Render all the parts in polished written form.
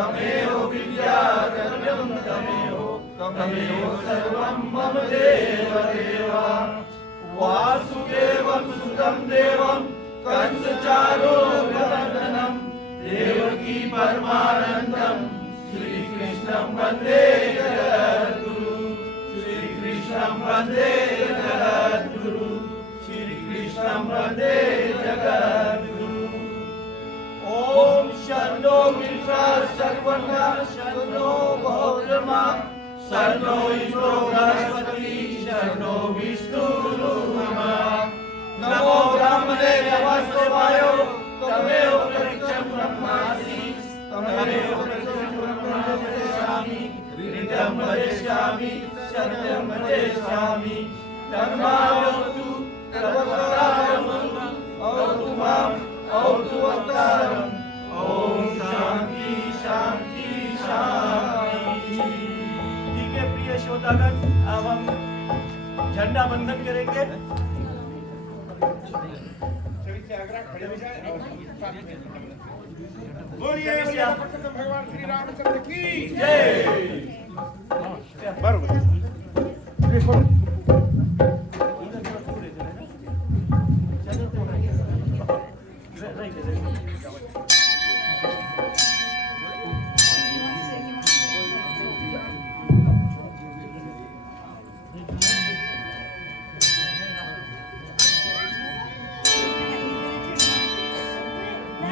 तमेव विद्यारण्यं तमेव सर्वं मम देव देवा वासुदेवं सुतं देवं कंसचारूरमर्दनं देवकी परमानन्दं श्रीकृष्णं वन्दे जगद्गुरु श्रीकृष्णं वन्दे जगद्गुरु श्रीकृष्णं वन्दे जगद्गुरु। ओम शन्नो मित्राः सर्वण्णः शन्नो भौरमा शन्नो इंद्रो बृहस्पतिः शन्नो विष्णुरुमा नमो ब्रह्मणे नमस्तेवाय तमेव प्रत्यक्षं ब्रह्मासि तमेव प्रत्यक्षं ब्रह्मास्मि हृदयं वदिष्यामि सत्यं वदिष्यामि धर्मावतु तदवतारम् अवतु माम् अवतु अवतारम्। ओम शांति शांति शांति। ठीक है प्रिय श्रोतागण, अब हम झंडा बंधन करेंगे। बोलिए भगवान श्री रामचंद्र की जय। बरोबर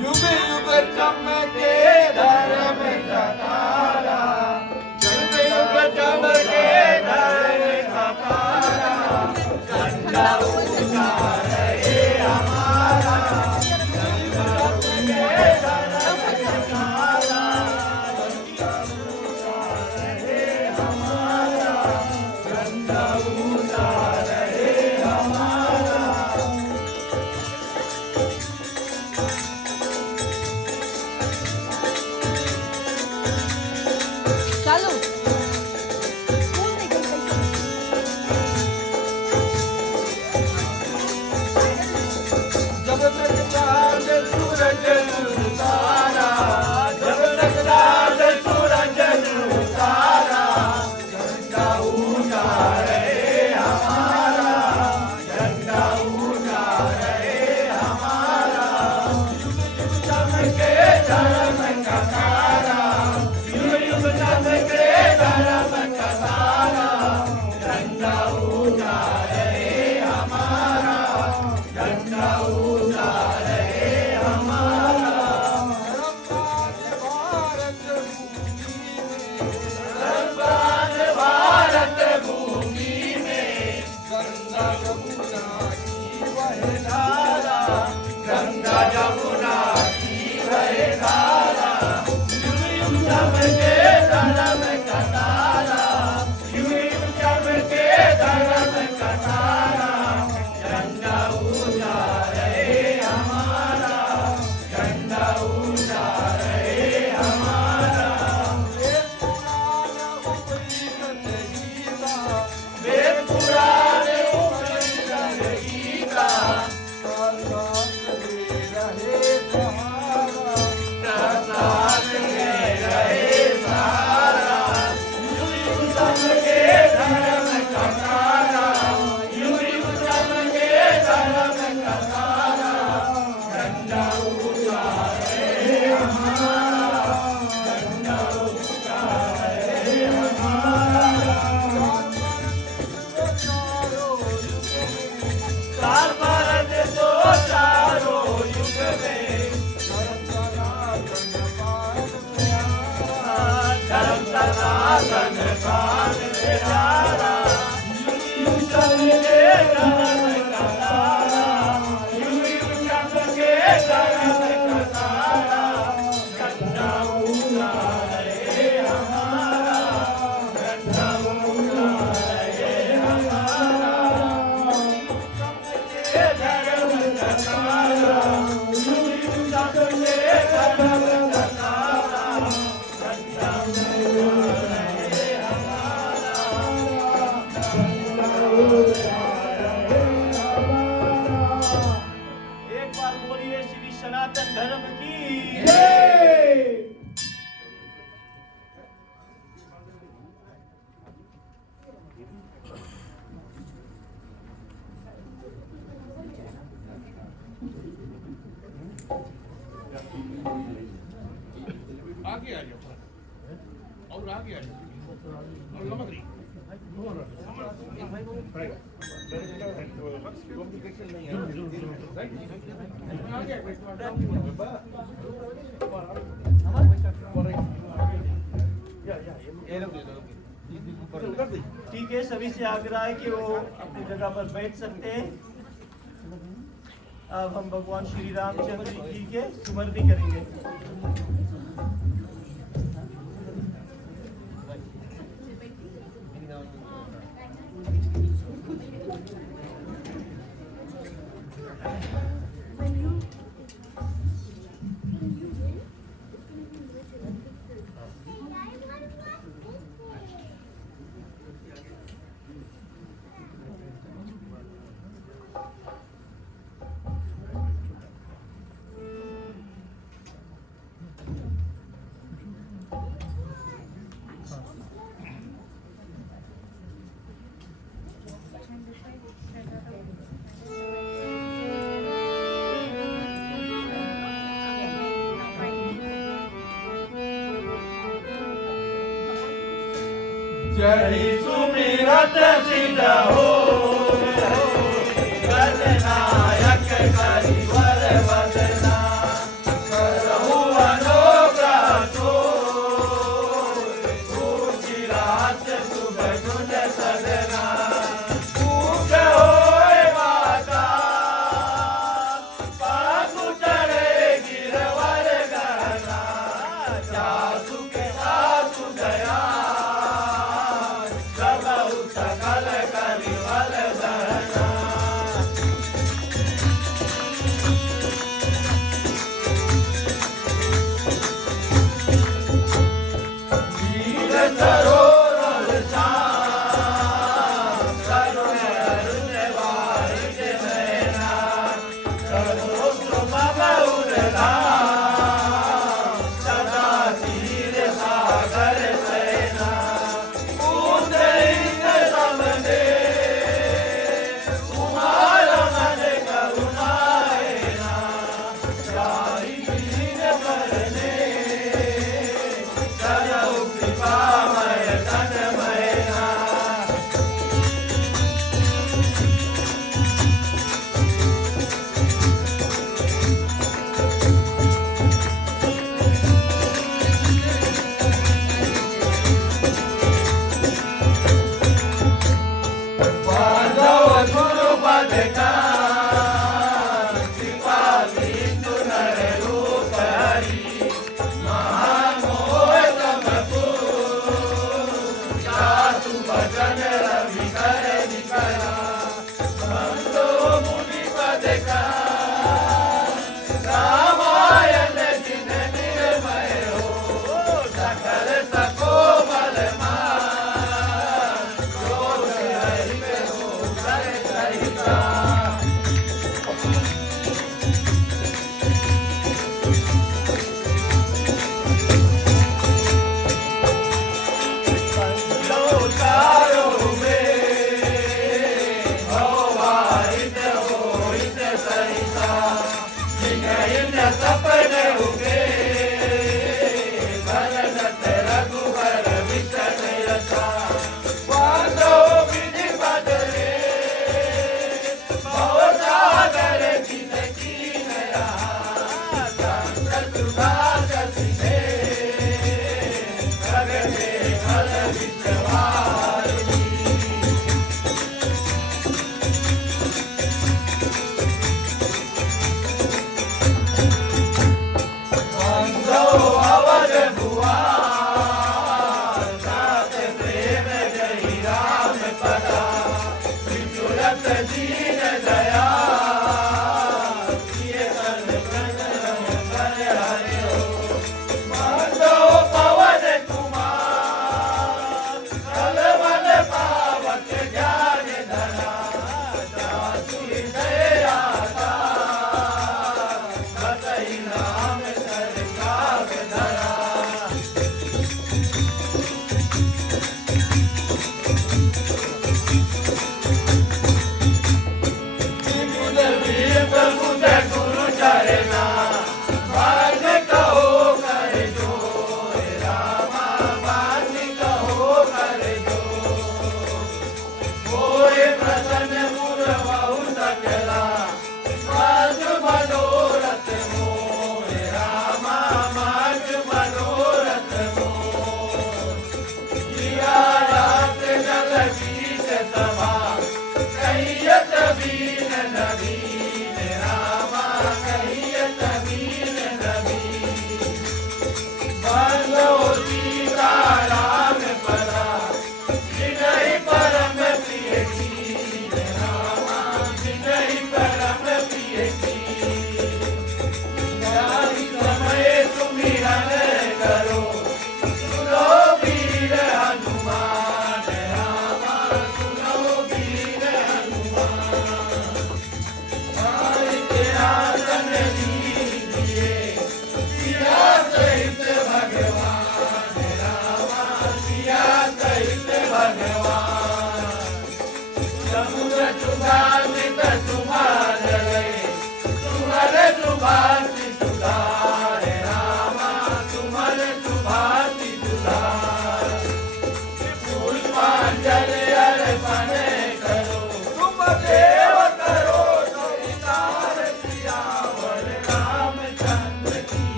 युग युग चमके धर्म का तारा युग युग चमके धर्म का तारा झंडा ऊंचा रहे हमारा झंडा ऊंचा धर्म का तारा झंडा ऊंचा रहे हमारा झंडा ऊंचा रहे हमारा। चालू जब तक चांद सूरज नूर तारा जब तक चांद सूरज नूर तारा झंडा ऊंचा रहे हमारा झंडा ऊंचा रहे हमारा। युग युग चमके धर्म का तारा युग युग चमके धर्म का तारा झंडा ऊंचा रहे हमारा झंडा ऊंचा रहे हमारा। धर्मवान भारत भूमि में गंगा यमुना की वह धारा गंगा यमुना की वह धारा युग युग चमके धर्म का तारा युग युग चमके धर्म का तारा झंडा ऊंचा रहे हमारा झंडा ऊंचा रहे हमारा। वेद पुराण उपनिषद गीता प्रसाद में रहे सहारा युग युग चमके धर्म का तारा युग युग चमके धर्म का तारा झंडा ऊंचा रहे हमारा झंडा ऊंचा रहे हमारा। चार भारत तो चारों युग में धर्म सनातन काल प्यारा युग युग चमके धर्म का तारा युग युग चमके धर्म का तारा झंडा ऊंचा रहे हमारा झंडा ऊंचा रहे हमारा। चमके धर्म का तारा युग युग चमके धर्म का तारा झंडा ऊंचा रहे हमारा झंडा ऊंचा रहे हमारा। एक बार बोलिए श्री सनातन धर्म की जय। आगे आ जाओ और आगे आ जाओ और लमक रही ठीक है, सभी से आग्रह है कि वो अपनी जगह पर बैठ सकते हैं। अब हम भगवान श्री रामचंद्र जी के सुमरनी करेंगे। चढ़ी सुमिरत सिद्ध हो गणनायक करिवर वदना करहु अनुग्रह तो ऊंची रात सुबह गुण सदना भूख होए माता पासु चढ़े गिरवर गहना जासु के सासु दया सकल करिवर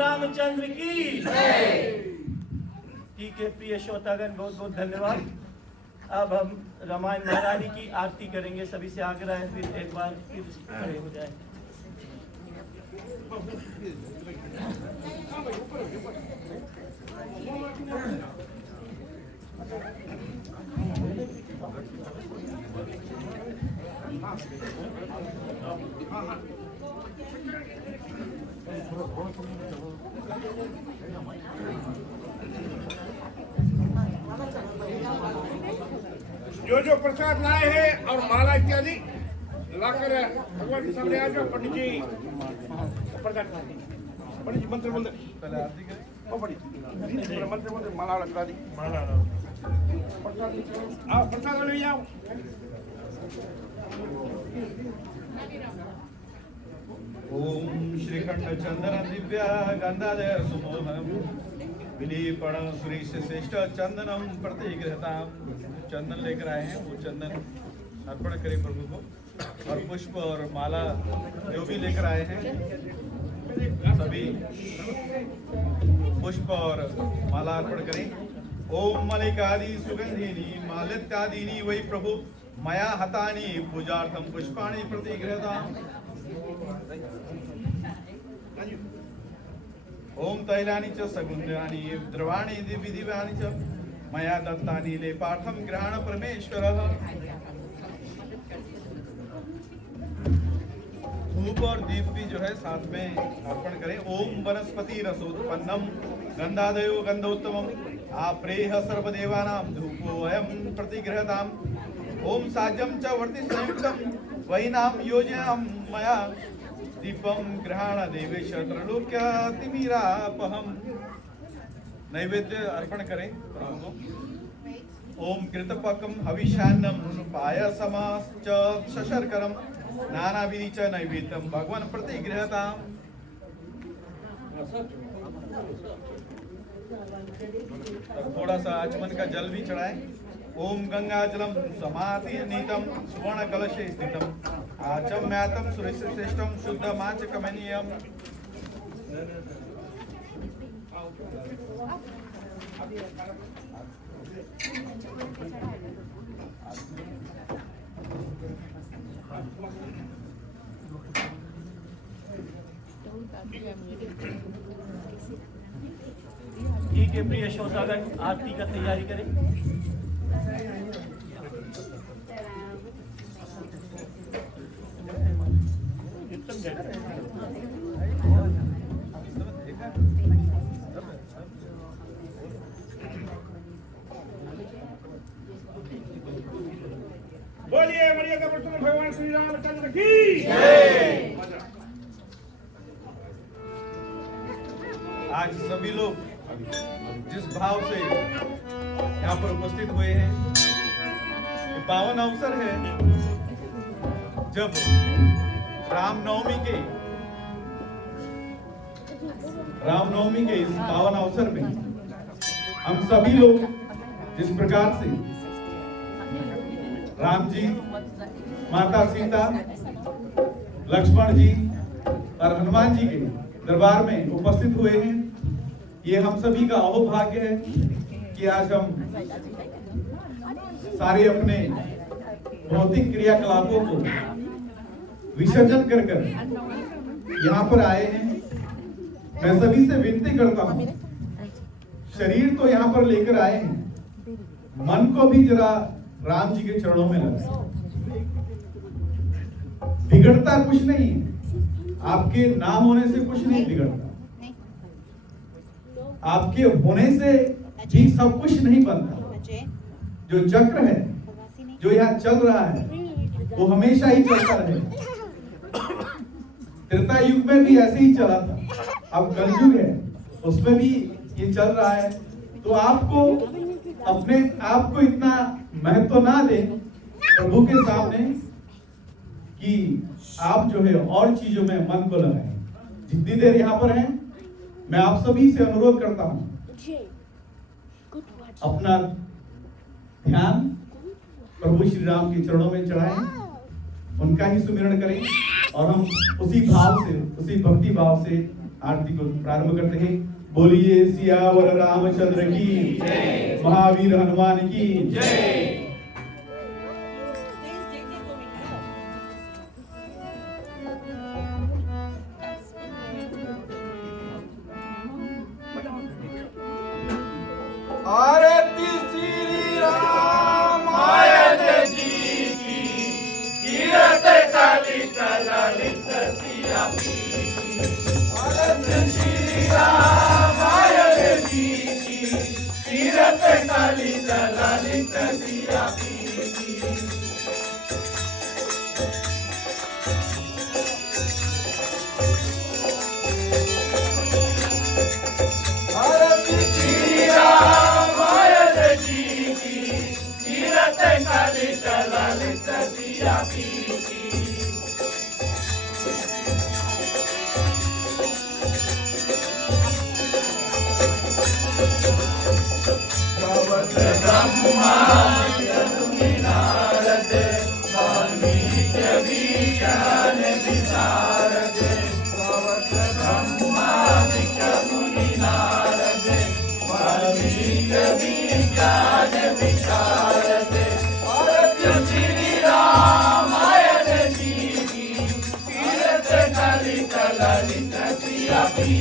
रामचंद्र की जय। ठीक है प्रिय श्रोतागण, बहुत बहुत धन्यवाद। अब हम रामायण महारानी की आरती करेंगे। सभी से आग्रह है फिर एक बार फिर खड़े हो जाए। जो जो प्रसाद लाए हैं और माला इत्यादि लाकर भगवान के सामने आ जाओ। पंडित जी प्रसाद पंडित जी मंत्र मंत्र पहले आरती करें। ओ पंडित जी मंत्र मंत्र माला लगा दी। माला आओ प्रसाद ले आओ। ओम श्रीखंड चंदन दिव्या गंधाधर सुमोहनम विलीपण सुरेश श्रेष्ठ चंदनम प्रतिगृहताम। चंदन लेकर आए हैं, वो चंदन अर्पण करें प्रभु को। और पुष्प और माला जो भी लेकर आए हैं सभी पुष्प और माला अर्पण करें। ओम मलिकादि सुगंधिनी मालित्यादीनि वै प्रभु मया हतानि पूजार्थम पुष्पाणि प्रतिगृहताम। ओम तैलानि च सगुन्धानि द्रवाणि विधिवानि च मया दत्तानि लेपार्थं ग्रहण परमेश्वरः। धूप और दीप भी जो है साथ में अर्पण करें। ओम वनस्पति रसोत्पन्नम गंधादयो गंधोत्तमम आप्रेह सर्वदेवानां धूपो अयं प्रतिगृहताम। ओम साज्यम च वर्ति संयुक्तम वैनाम योजयाम मया दीपम ग्रहण देवेश त्रैलोक्यतिमिरापहम। नैवेद्य अर्पण करें प्रभु को। ओम कृतपकम हविषान्नम पायसमाश्च शशर्करम नानाविधि च नैवेद्यम भगवान प्रतिगृहताम। थोड़ा सा आचमन का जल भी चढ़ाएं। ओम गंगाजलम समातीर्णितम सुवर्ण कलशे स्थितम आचम्यातम सुरेश्रेष्ठम शुद्ध माच कमनीयम। ठीक है प्रिय श्रोतागण, आरती का तैयारी करें। बोलिए मर्यादा पुरुषोत्तम भगवान श्री रामचंद्र की जय। आज सभी लोग जिस भाव से यहाँ पर उपस्थित हुए हैं, ये पावन अवसर है जब रामनवमी के इस पावन अवसर में हम सभी लोग जिस प्रकार से राम जी, माता सीता, लक्ष्मण जी और हनुमान जी के दरबार में उपस्थित हुए हैं, ये हम सभी का अहोभाग्य है कि आज हम सारे अपने भौतिक क्रियाकलापों को विसर्जन कर यहाँ पर आए हैं। मैं सभी से विनती करता हूँ, शरीर तो यहाँ पर लेकर आए हैं, मन को भी जरा राम जी के चरणों में लगा। बिगड़ता कुछ नहीं है, आपके ना होने से कुछ नहीं बिगड़ता, आपके होने से भी सब कुछ नहीं बनता। जो चक्र है, जो यहाँ चल रहा है, वो हमेशा ही चलता रहे। त्रेता युग में भी ऐसे ही चला था, अब कलयुग है, उसमें भी ये चल रहा है। तो आपको अपने आप को इतना महत्व ना दें प्रभु के सामने कि आप जो है और चीजों में मन को लगाएं। जितनी देर यहाँ पर हैं, मैं आप सभी से अनुरोध करता हूँ, अपना ध्यान प्रभु श्री राम के चरणों में चढ़ाएं, उनका ही सुमिरन करें और हम उसी भाव से, उसी भक्ति भाव से आरती को प्रारंभ करते हैं। बोलिए सियावर रामचंद्र की जय, महावीर हनुमान की जय। आरती श्री रामायण जी की, कीरत काली ललित सिया की। आरती श्री रामायण जी की, कीरत काली ललित सिया की। आरती श्री रामायण जी की, कीरत काली ललित सिया की। भगवत ब्रह्मा मुनि नारद, वाल्मीकि विज्ञान विशारद। भगवत ब्रह्मा मुनि नारद, वाल्मीकि विज्ञान विशारद। आरती श्री रामायण जी की, कीरत काली ललित सिया की।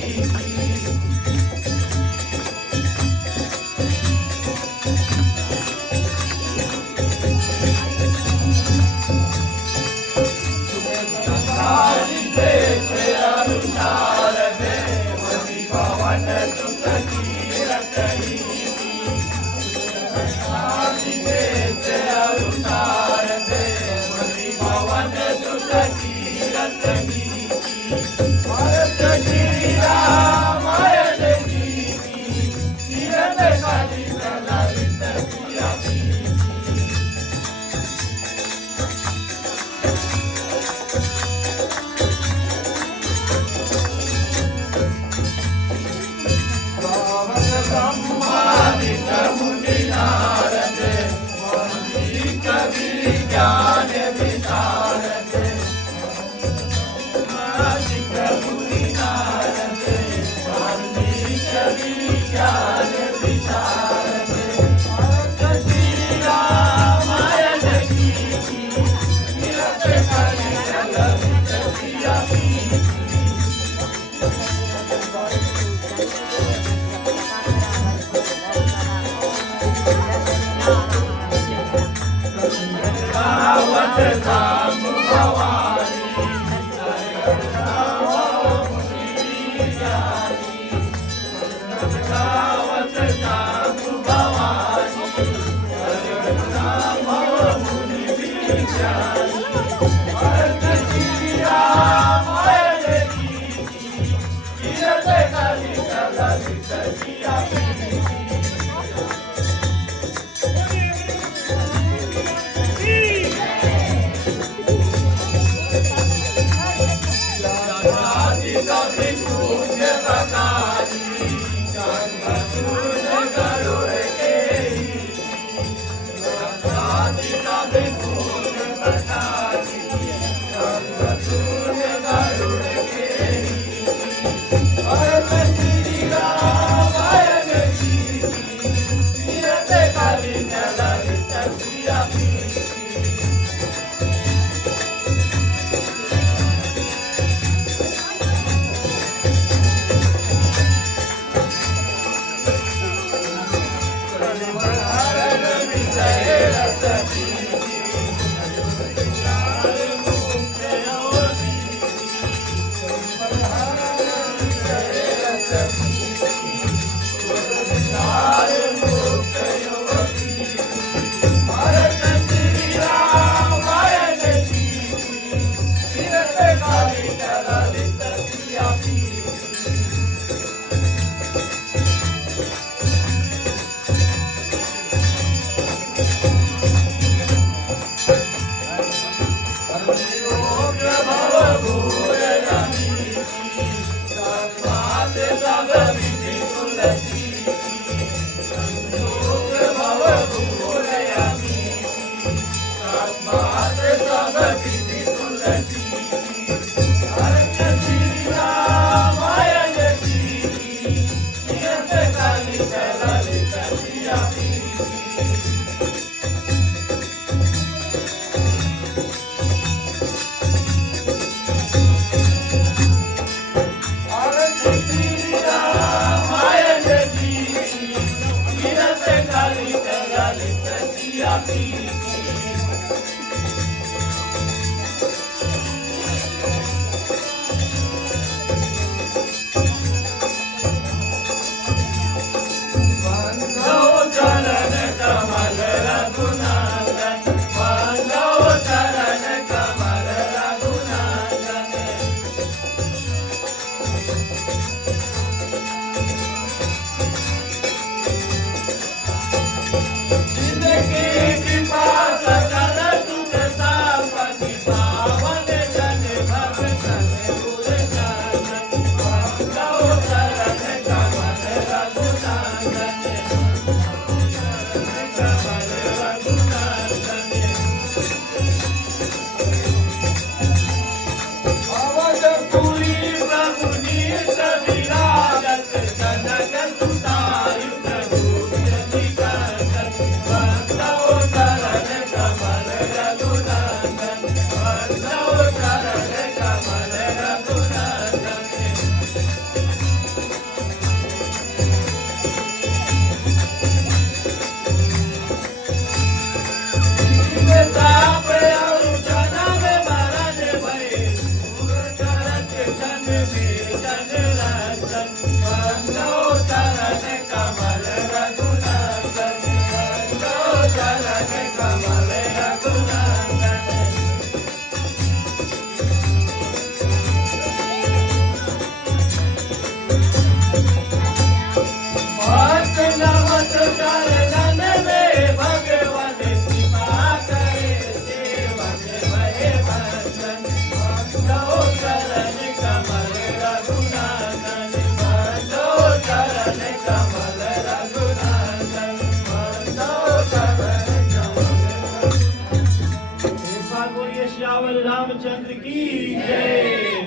रामचंद्र की जय।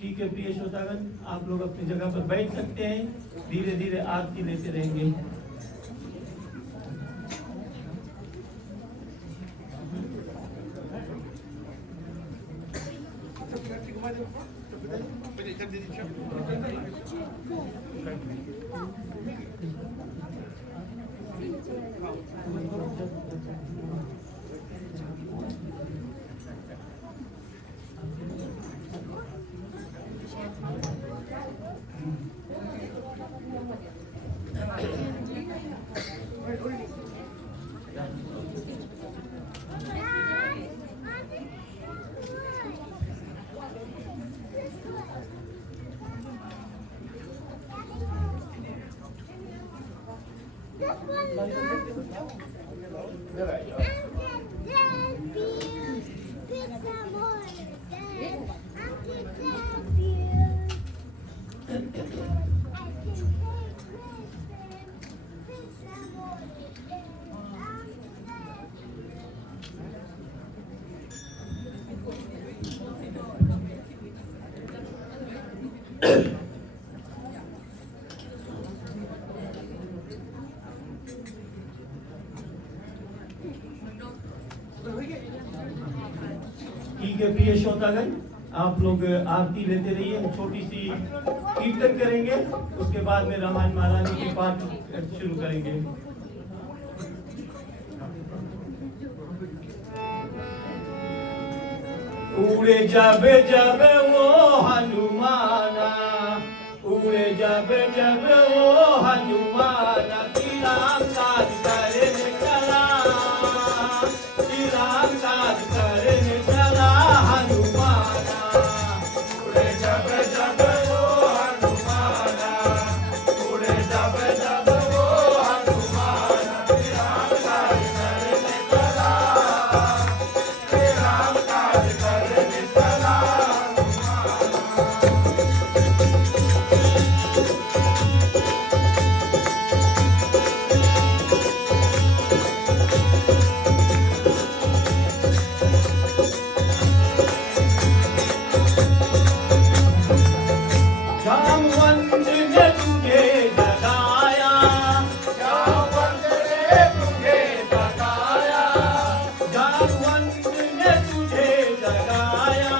ठीक है प्रिय श्रोतागण, आप लोग अपनी जगह पर बैठ सकते हैं, धीरे धीरे आरती लेते रहेंगे। ठीक है प्रिय श्रोतागण, आप लोग आरती लेते रहिए। हम छोटी सी कीर्तन करेंगे, उसके बाद में रामायण महारानी की पाठ शुरू करेंगे। उड़े जाबे जाबे वो हनुमाना, उड़े जाबे जाबे वो हनुमाना, राम काज करने चला, राम काज करने चला हनुमाना। उड़े जाबे जाबे वो हनुमाना, उड़े जाबे जाबे वो हनुमाना, राम काज करने चला, राम काज करने चला जामवंत ने तुझे जगाया, जामवंत ने तुझे जगाया, जामवंत ने तुझे जगाया,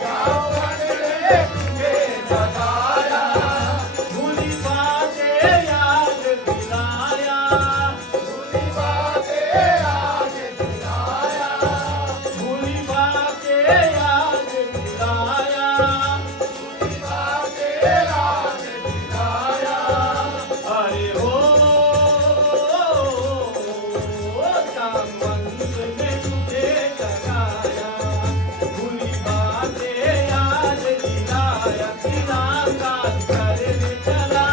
जामवंत ने तुझे जगाया, भूली बातें याद दिलाया, भूली चला,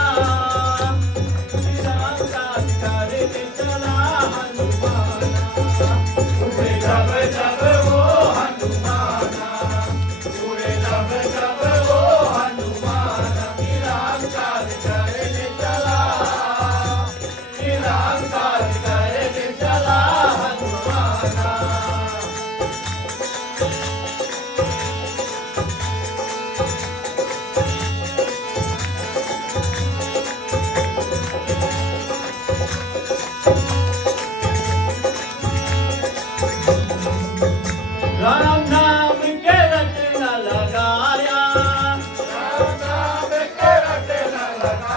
राम काज करके चला हनुमाना। उड़े जब जब वो हनुमाना, उड़े जब जब वो हनुमाना, कि राम काज करके चला, कि राम काज करके चला हनुमाना। राम नाम के रटना लगाया, राम नाम के रटना लगाया,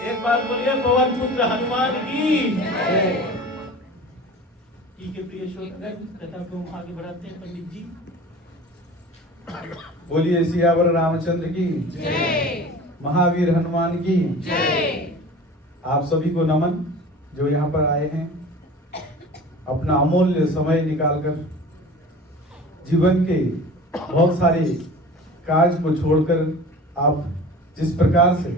एक बार बोलिए पवन पुत्र हनुमान की। ठीक है प्रिय श्रोतागण, कथा को हम आगे बढ़ाते हैं। पंडित जी बोलिए सियावर रामचंद्र की जय, महावीर हनुमान की जय। आप सभी को नमन जो यहाँ पर आए हैं, अपना अमूल्य समय निकालकर जीवन के बहुत सारे काज को छोड़कर आप जिस प्रकार से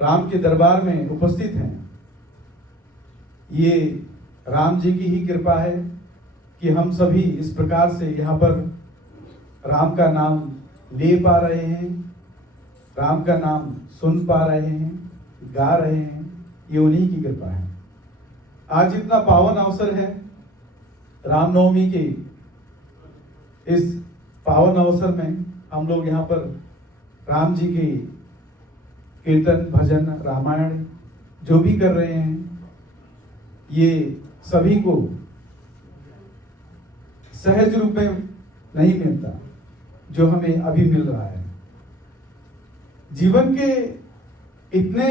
राम के दरबार में उपस्थित हैं, ये राम जी की ही कृपा है कि हम सभी इस प्रकार से यहाँ पर राम का नाम ले पा रहे हैं, राम का नाम सुन पा रहे हैं, गा रहे हैं। ये उन्हीं की कृपा है। आज इतना पावन अवसर है, रामनवमी के इस पावन अवसर में हम लोग यहाँ पर राम जी के कीर्तन, भजन, रामायण जो भी कर रहे हैं, ये सभी को सहज रूप में नहीं मिलता जो हमें अभी मिल रहा है। जीवन के इतने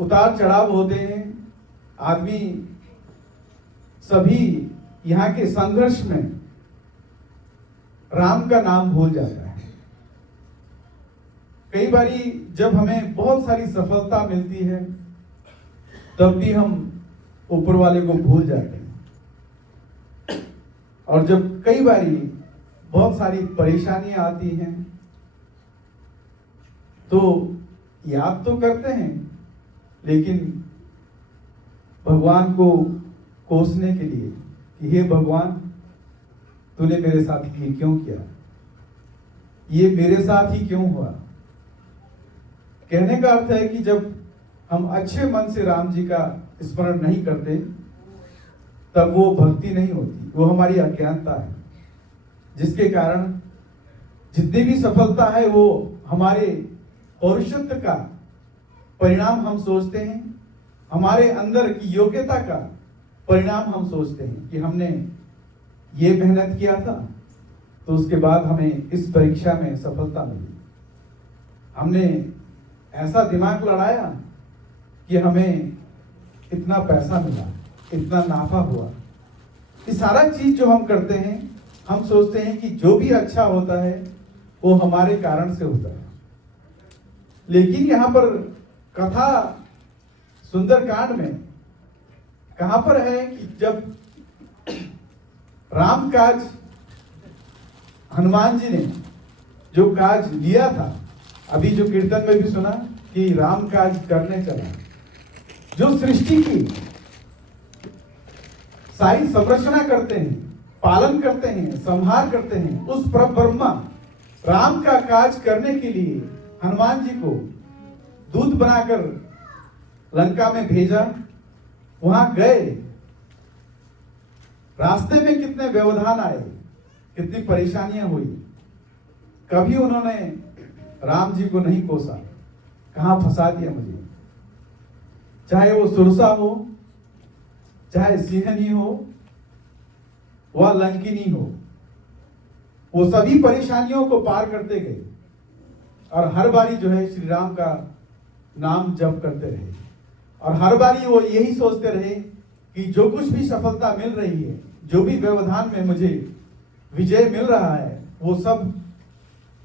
उतार चढ़ाव होते हैं, आदमी सभी यहाँ के संघर्ष में राम का नाम भूल जाता है। कई बारी जब हमें बहुत सारी सफलता मिलती है, तब भी हम ऊपर वाले को भूल जाते हैं। और जब कई बारी बहुत सारी परेशानियां आती हैं, तो याद तो करते हैं, लेकिन भगवान को कोसने के लिए कि हे भगवान, तूने मेरे साथ ये क्यों किया, ये मेरे साथ ही क्यों हुआ। कहने का अर्थ है कि जब हम अच्छे मन से राम जी का स्मरण नहीं करते, तब वो भक्ति नहीं होती, वो हमारी अज्ञानता है, जिसके कारण जितनी भी सफलता है वो हमारे पौरुषत्व का परिणाम हम सोचते हैं, हमारे अंदर की योग्यता का परिणाम हम सोचते हैं कि हमने ये मेहनत किया था, तो उसके बाद हमें इस परीक्षा में सफलता मिली। हमने ऐसा दिमाग लड़ाया कि हमें इतना पैसा मिला, इतना नाफा हुआ। ये सारा चीज जो हम करते हैं, हम सोचते हैं कि जो भी अच्छा होता है वो हमारे कारण से होता है। लेकिन यहाँ पर कथा सुंदरकांड में कहां पर है कि जब राम काज हनुमान जी ने जो काज लिया था, अभी जो कीर्तन में भी सुना कि राम काज करने चला, जो सृष्टि की सारी संरचना करते हैं, पालन करते हैं, संहार करते हैं, उस परब्रह्मा राम का काज करने के लिए हनुमान जी को दूत बनाकर लंका में भेजा। वहां गए, रास्ते में कितने व्यवधान आए, कितनी परेशानियां हुई, कभी उन्होंने राम जी को नहीं कोसा, कहां फंसा दिया मुझे। चाहे वो सुरसा हो, चाहे सिंहनी हो, वह लंकिनी हो, वो सभी परेशानियों को पार करते गए और हर बारी जो है श्री राम का नाम जप करते रहे। और हर बारी वो यही सोचते रहे कि जो कुछ भी सफलता मिल रही है, जो भी व्यवधान में मुझे विजय मिल रहा है, वो सब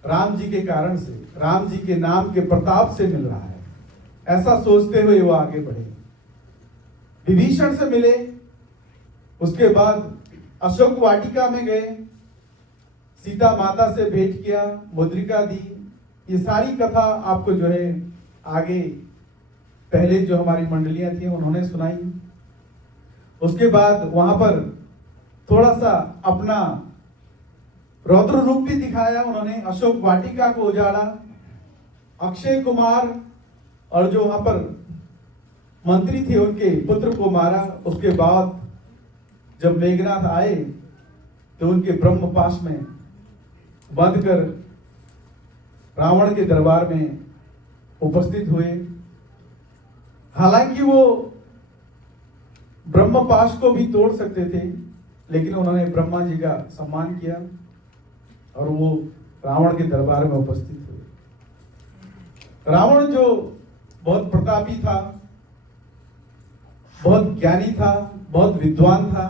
राम जी के कारण से, राम जी के नाम के प्रताप से मिल रहा है। ऐसा सोचते हुए वो आगे बढ़े, विभीषण से मिले, उसके बाद अशोक वाटिका में गए, सीता माता से भेंट किया, मुद्रिका दी। ये सारी कथा आपको जो है आगे पहले जो हमारी मंडलियां थी उन्होंने सुनाई। उसके बाद वहां पर थोड़ा सा अपना रौद्र रूप भी दिखाया उन्होंने, अशोक वाटिका को उजाड़ा, अक्षय कुमार और जो वहां पर मंत्री थे उनके पुत्र को मारा। उसके बाद जब मेघनाथ आए तो उनके ब्रह्मपाश में बंद कर रावण के दरबार में उपस्थित हुए। हालांकि वो ब्रह्मपाश को भी तोड़ सकते थे, लेकिन उन्होंने ब्रह्मा जी का सम्मान किया और वो रावण के दरबार में उपस्थित हुए। रावण जो बहुत प्रतापी था, बहुत ज्ञानी था, बहुत विद्वान था।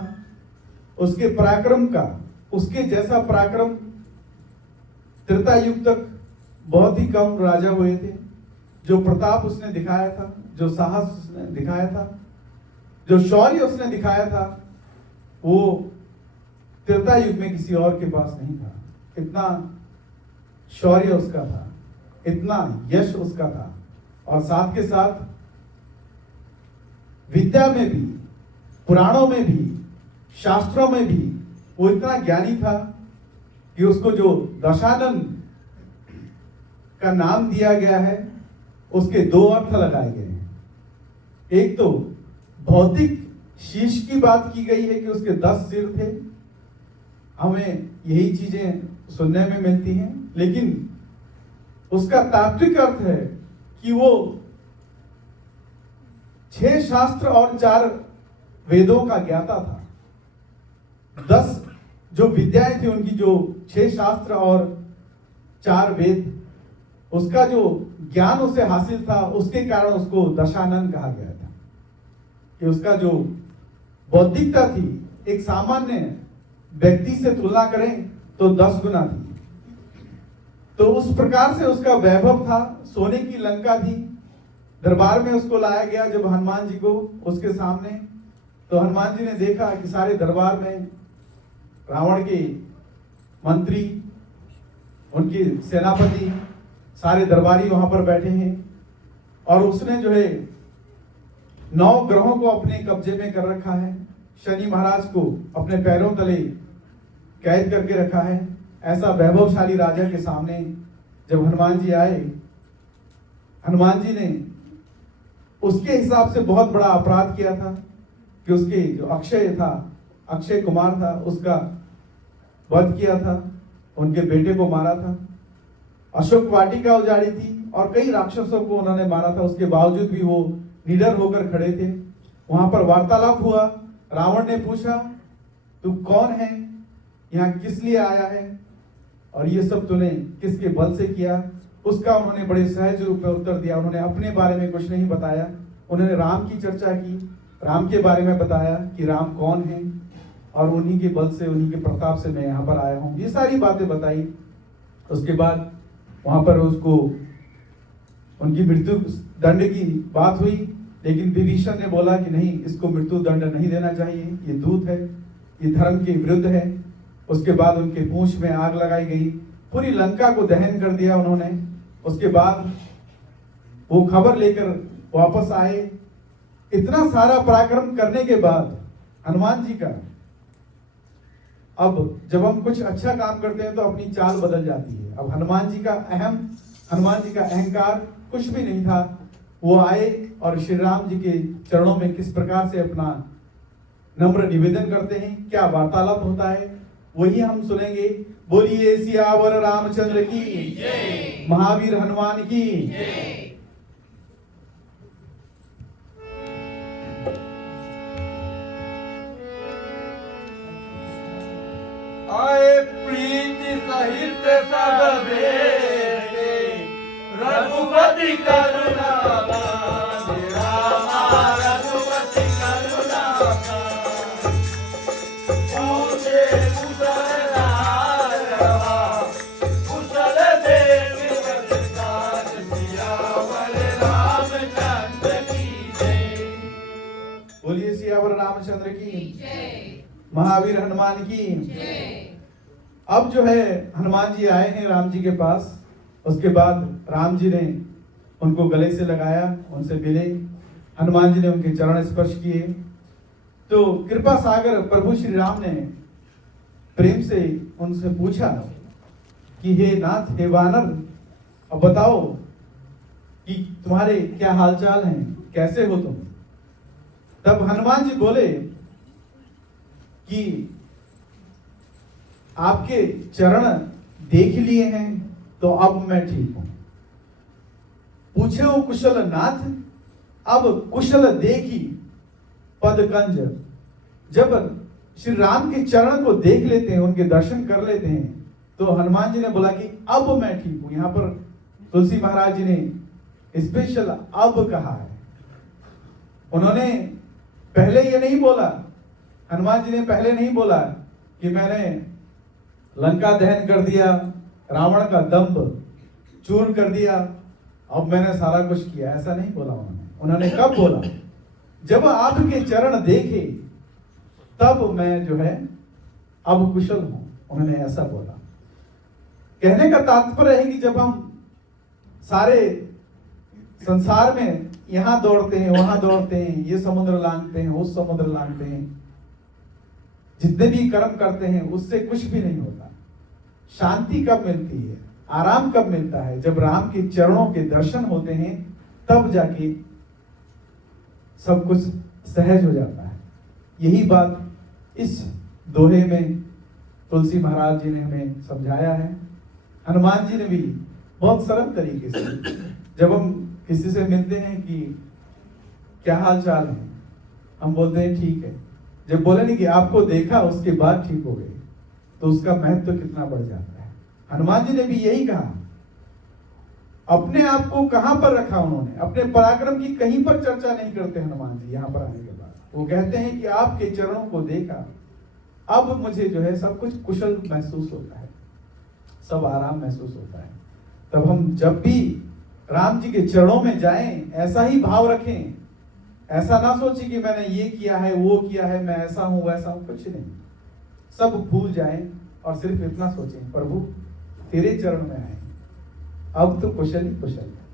उसके पराक्रम का, उसके जैसा पराक्रम त्रेता युग तक बहुत ही कम राजा हुए थे। जो प्रताप उसने दिखाया था, जो साहस उसने दिखाया था, जो शौर्य उसने दिखाया था, वो त्रेता युग में किसी और के पास नहीं था। इतना शौर्य उसका था, इतना यश उसका था, और साथ के साथ विद्या में भी, पुराणों में भी, शास्त्रों में भी वो इतना ज्ञानी था कि उसको जो दशानन का नाम दिया गया है, उसके दो अर्थ लगाए गए हैं। एक तो भौतिक शीश की बात की गई है कि उसके 10 सिर थे, हमें यही चीजें सुनने में मिलती हैं, लेकिन उसका तात्विक अर्थ है कि वो 6 शास्त्र और 4 वेदों का ज्ञाता था। 10 जो विद्याएं थी उनकी, जो 6 शास्त्र और 4 वेद, उसका जो ज्ञान उसे हासिल था, उसके कारण उसको दशानन कहा गया था। कि उसका जो बौद्धिकता थी, एक सामान्य व्यक्ति से तुलना करें तो 10 गुना थी। तो उस प्रकार से उसका वैभव था। सोने की लंका थी। दरबार में उसको लाया गया जब हनुमान जी को उसके सामने, तो हनुमान जी ने देखा कि सारे दरबार में रावण के मंत्री, उनके सेनापति, सारे दरबारी वहां पर बैठे हैं, और उसने जो है 9 ग्रहों को अपने कब्जे में कर रखा है। शनि महाराज को अपने पैरों तले कैद करके रखा है। ऐसा वैभवशाली राजा के सामने जब हनुमान जी आए, हनुमान जी ने उसके हिसाब से बहुत बड़ा अपराध किया था कि उसके जो अक्षय था, अक्षय कुमार था, उसका वध किया था, उनके बेटे को मारा था। अशोक वाटिका उजाड़ी थी और कई राक्षसों को उन्होंने मारा था। उसके बावजूद भी वो निडर होकर खड़े थे। वहां पर वार्तालाप हुआ। रावण ने पूछा, तू कौन है, यहाँ किस लिए आया है, और ये सब तूने किसके बल से किया? उसका उन्होंने बड़े सहज रूप में उत्तर दिया। उन्होंने अपने बारे में कुछ नहीं बताया। उन्होंने राम की चर्चा की, राम के बारे में बताया कि राम कौन है, और उन्हीं के बल से, उन्हीं के प्रताप से मैं यहाँ पर आया हूँ। ये सारी बातें बताई। उसके बाद वहां पर उसको उनकी मृत्यु दंड की बात हुई, लेकिन विभीषण ने बोला कि नहीं, इसको मृत्यु दंड नहीं देना चाहिए, ये दूत है, ये धर्म के विरुद्ध है। उसके बाद उनके पूंछ में आग लगाई गई, पूरी लंका को दहन कर दिया उन्होंने। उसके बाद वो खबर लेकर वापस आए। इतना सारा पराक्रम करने के बाद हनुमान जी का, अब जब हम कुछ अच्छा काम करते हैं तो अपनी चाल बदल जाती है। अब हनुमान जी का अहंकार कुछ भी नहीं था। वो आए और श्री राम जी के चरणों में किस प्रकार से अपना नम्र निवेदन करते हैं, क्या वार्तालाप होता है, वही हम सुनेंगे। बोलिए सियावर रामचंद्र की, महावीर हनुमान की। आए प्रीति सहित सब बेटे, रघुपति करुणा मान, रामा रघुपति करुणा मान। पूछे कुशल राघवा, कुशल देव जगतार, सियावर रामचंद्र की जय। बोलिए सियावर रामचंद्र की, महावीर हनुमान की। अब जो है हनुमान जी आए हैं राम जी के पास। उसके बाद राम जी ने उनको गले से लगाया, उनसे मिले। हनुमान जी ने उनके चरण स्पर्श किए। तो कृपा सागर प्रभु श्री राम ने प्रेम से उनसे पूछा कि हे नाथ, हे वानर, अब बताओ कि तुम्हारे क्या हालचाल हैं, कैसे हो तुम? तब हनुमान जी बोले कि आपके चरण देख लिए हैं तो अब मैं ठीक हूं। पूछे हो कुशल नाथ, अब कुशल देखी पद कंज। जब श्री राम के चरण को देख लेते हैं, उनके दर्शन कर लेते हैं, तो हनुमान जी ने बोला कि अब मैं ठीक हूं। यहां पर तुलसी महाराज जी ने स्पेशल अब कहा है। उन्होंने पहले ये नहीं बोला, हनुमान जी ने पहले नहीं बोला कि मैंने लंका दहन कर दिया, रावण का दंभ चूर कर दिया, अब मैंने सारा कुछ किया, ऐसा नहीं बोला उन्होंने कब बोला? जब आपके चरण देखे तब मैं जो है अब कुशल हूं, उन्होंने ऐसा बोला। कहने का तात्पर्य है कि जब हम सारे संसार में यहां दौड़ते हैं, वहां दौड़ते हैं, ये समुद्र लांघते हैं, उस समुद्र लांघते हैं, जितने भी कर्म करते हैं उससे कुछ भी नहीं होता। शांति कब मिलती है, आराम कब मिलता है? जब राम के चरणों के दर्शन होते हैं, तब जाके सब कुछ सहज हो जाता है। यही बात इस दोहे में तुलसी महाराज जी ने हमें समझाया है। हनुमान जी ने भी बहुत सरल तरीके से, जब हम किसी से मिलते हैं कि क्या हाल चाल है, हम बोलते हैं ठीक है। जब बोले नहीं कि आपको देखा उसके बाद ठीक हो गए, तो उसका महत्व कितना बढ़ जाता है। हनुमान जी ने भी यही कहा। अपने आप को कहां पर रखा उन्होंने? अपने पराक्रम की कहीं पर चर्चा नहीं करते हनुमान जी। यहां पर आने के बाद वो कहते हैं कि आपके चरणों को देखा, अब मुझे जो है सब कुछ कुशल महसूस होता है, सब आराम महसूस होता है। तब हम जब भी राम जी के चरणों में जाएं, ऐसा ही भाव रखें। ऐसा ना सोचें कि मैंने ये किया है, वो किया है, मैं ऐसा हूं वैसा हूं, कुछ नहीं। सब भूल जाएं और सिर्फ इतना सोचें, प्रभु तेरे चरण में आए, अब तो कुशल ही कुशल है।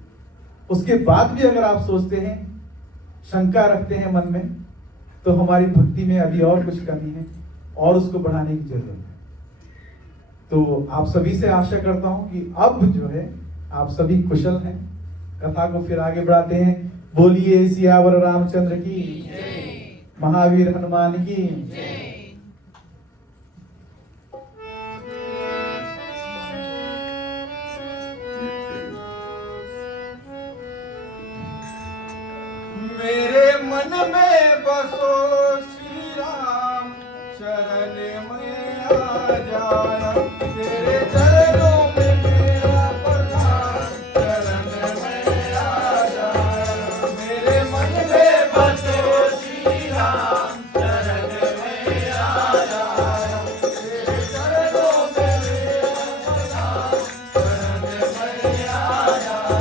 उसके बाद भी अगर आप सोचते हैं, शंका रखते हैं मन में, तो हमारी भक्ति में अभी और कुछ कमी है और उसको बढ़ाने की जरूरत है। तो आप सभी से आशा करता हूं कि अब जो है आप सभी कुशल हैं। कथा को फिर आगे बढ़ाते हैं। बोलिए सियावर रामचंद्र की, महावीर हनुमान की। मेरे मन में बसो श्री राम, शरण में आ जाना, तेरे चरणों में मेरा प्रणाम, शरण में आ जाना। मेरे मन में बसो श्री राम, शरण में आ जाना, तेरे चरणों में मेरा प्रणाम, शरण में आ जाना।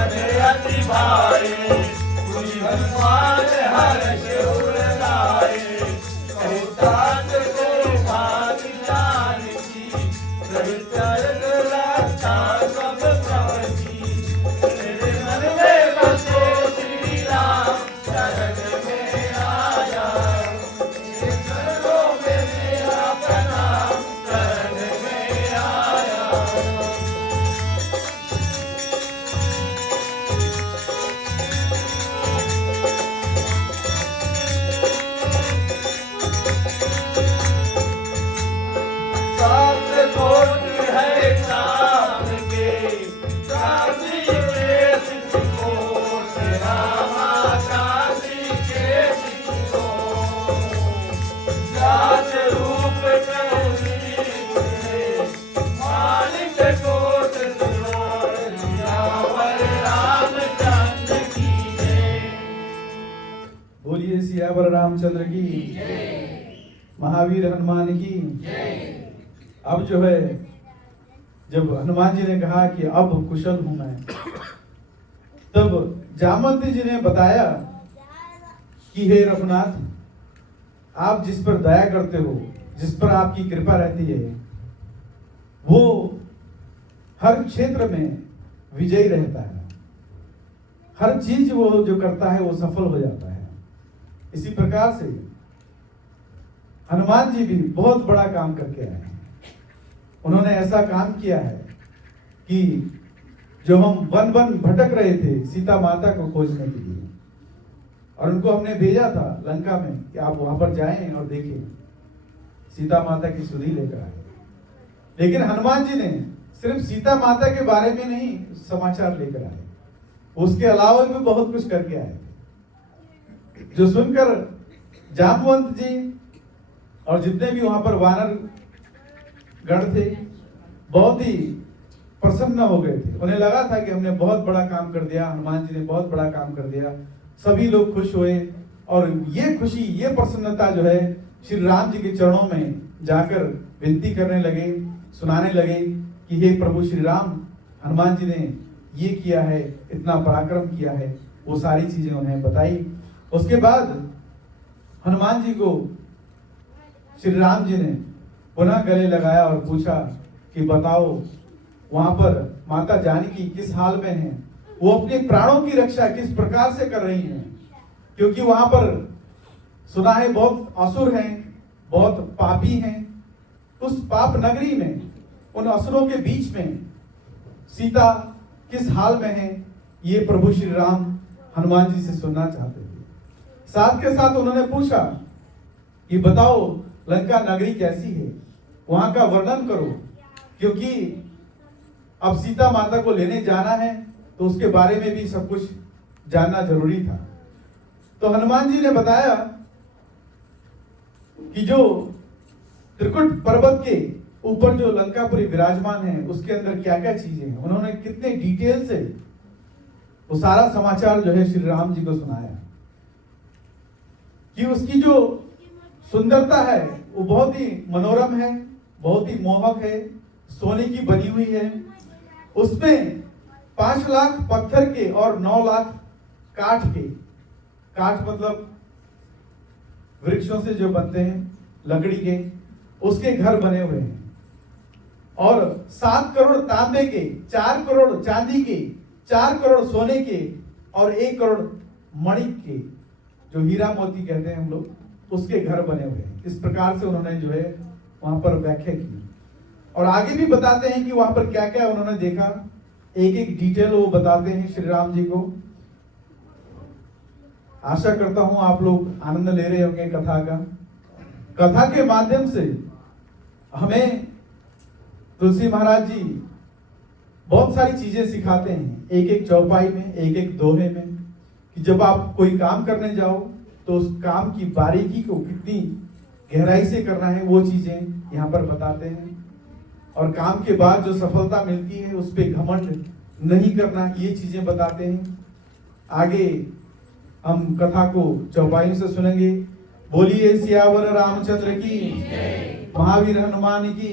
मन अति भाए, मुनि हनुमान हर्ष उर लाए, कहो तात को भाग जानकी, प्रभु चरण रक्षा सब प्रभु, मेरे मन में बसो श्री राम, शरण में आया, मेरे चरणों में मेरा प्रणाम, शरण में आया। सात कोट है शाम के, काशी के सिकोट, रामा काशी के सिकोट, जात रूप कौनी है, मालिक कोट सिकोट, सियावर रामचंद्र की जय। बोलिए सियावर रामचंद्र की, महावीर हनुमान की। अब जो है, जब हनुमान जी ने कहा कि अब कुशल हूं मैं, तब जामवंती जी ने बताया कि हे रघुनाथ, आप जिस पर दया करते हो, जिस पर आपकी कृपा रहती है, वो हर क्षेत्र में विजयी रहता है। हर चीज वो जो करता है वो सफल हो जाता है। इसी प्रकार से हनुमान जी भी बहुत बड़ा काम करके आए हैं। उन्होंने ऐसा काम किया है कि जो हम वन वन भटक रहे थे सीता माता को खोजने के लिए, और उनको हमने भेजा था लंका में कि आप वहां पर जाएं और देखें, सीता माता की सुधि लेकर आए। लेकिन हनुमान जी ने सिर्फ सीता माता के बारे में नहीं समाचार लेकर आए, उसके अलावा भी बहुत कुछ करके आए, जो सुनकर जामवंत जी और जितने भी वहां पर वानर गण थे बहुत ही प्रसन्न हो गए थे। उन्हें लगा था कि हमने बहुत बड़ा काम कर दिया, हनुमान जी ने बहुत बड़ा काम कर दिया। सभी लोग खुश हुए और ये खुशी, ये प्रसन्नता जो है श्री राम जी के चरणों में जाकर विनती करने लगे, सुनाने लगे कि हे प्रभु श्री राम, हनुमान जी ने ये किया है, इतना पराक्रम किया है। वो सारी चीजें उन्हें बताई। उसके बाद हनुमान जी को श्री राम जी ने पुनः गले लगाया और पूछा कि बताओ वहां पर माता जानकी किस हाल में है, वो अपने प्राणों की रक्षा किस प्रकार से कर रही हैं, क्योंकि वहां पर सुना है बहुत असुर हैं, बहुत पापी हैं। उस पाप नगरी में, उन असुरों के बीच में सीता किस हाल में है, ये प्रभु श्री राम हनुमान जी से सुनना चाहते थे। साथ के साथ उन्होंने पूछा कि बताओ लंका नगरी कैसी है, वहां का वर्णन करो, क्योंकि अब सीता माता को लेने जाना है तो उसके बारे में भी सब कुछ जानना जरूरी था। तो हनुमान जी ने बताया कि जो त्रिकुट पर्वत के ऊपर जो लंकापुरी विराजमान है उसके अंदर क्या क्या चीजें हैं, उन्होंने कितने डिटेल से वो सारा समाचार जो है श्री राम जी को सुनाया कि उसकी जो सुंदरता है वो बहुत ही मनोरम है, बहुत ही मोहक है, सोने की बनी हुई है। उसमें 5 लाख पत्थर के और 9 लाख काठ के, काठ मतलब वृक्षों से जो बनते हैं लकड़ी के, उसके घर बने हुए हैं। और 7 करोड़ तांबे के, 4 करोड़ चांदी के, 4 करोड़ सोने के और 1 करोड़ मणिक के, जो हीरा मोती कहते हैं हम लोग, उसके घर बने हुए हैं। इस प्रकार से उन्होंने जो है वहां पर व्याख्या की। और आगे भी बताते हैं कि वहां पर क्या क्या उन्होंने देखा, एक एक डिटेल वो बताते हैं श्री राम जी को। आशा करता हूं आप लोग आनंद ले रहे होंगे कथा का। कथा के माध्यम से हमें तुलसी महाराज जी बहुत सारी चीजें सिखाते हैं, एक एक चौपाई में, एक एक दोहे में, कि जब आप कोई काम करने जाओ तो उस काम की बारीकी को कितनी गहराई से करना है, वो चीजें यहाँ पर बताते हैं। और काम के बाद जो सफलता मिलती है उस पर घमंड नहीं करना, ये चीजें बताते हैं। आगे हम कथा को चौपाइयों से सुनेंगे। बोलिए सियावर रामचंद्र की, महावीर हनुमान की।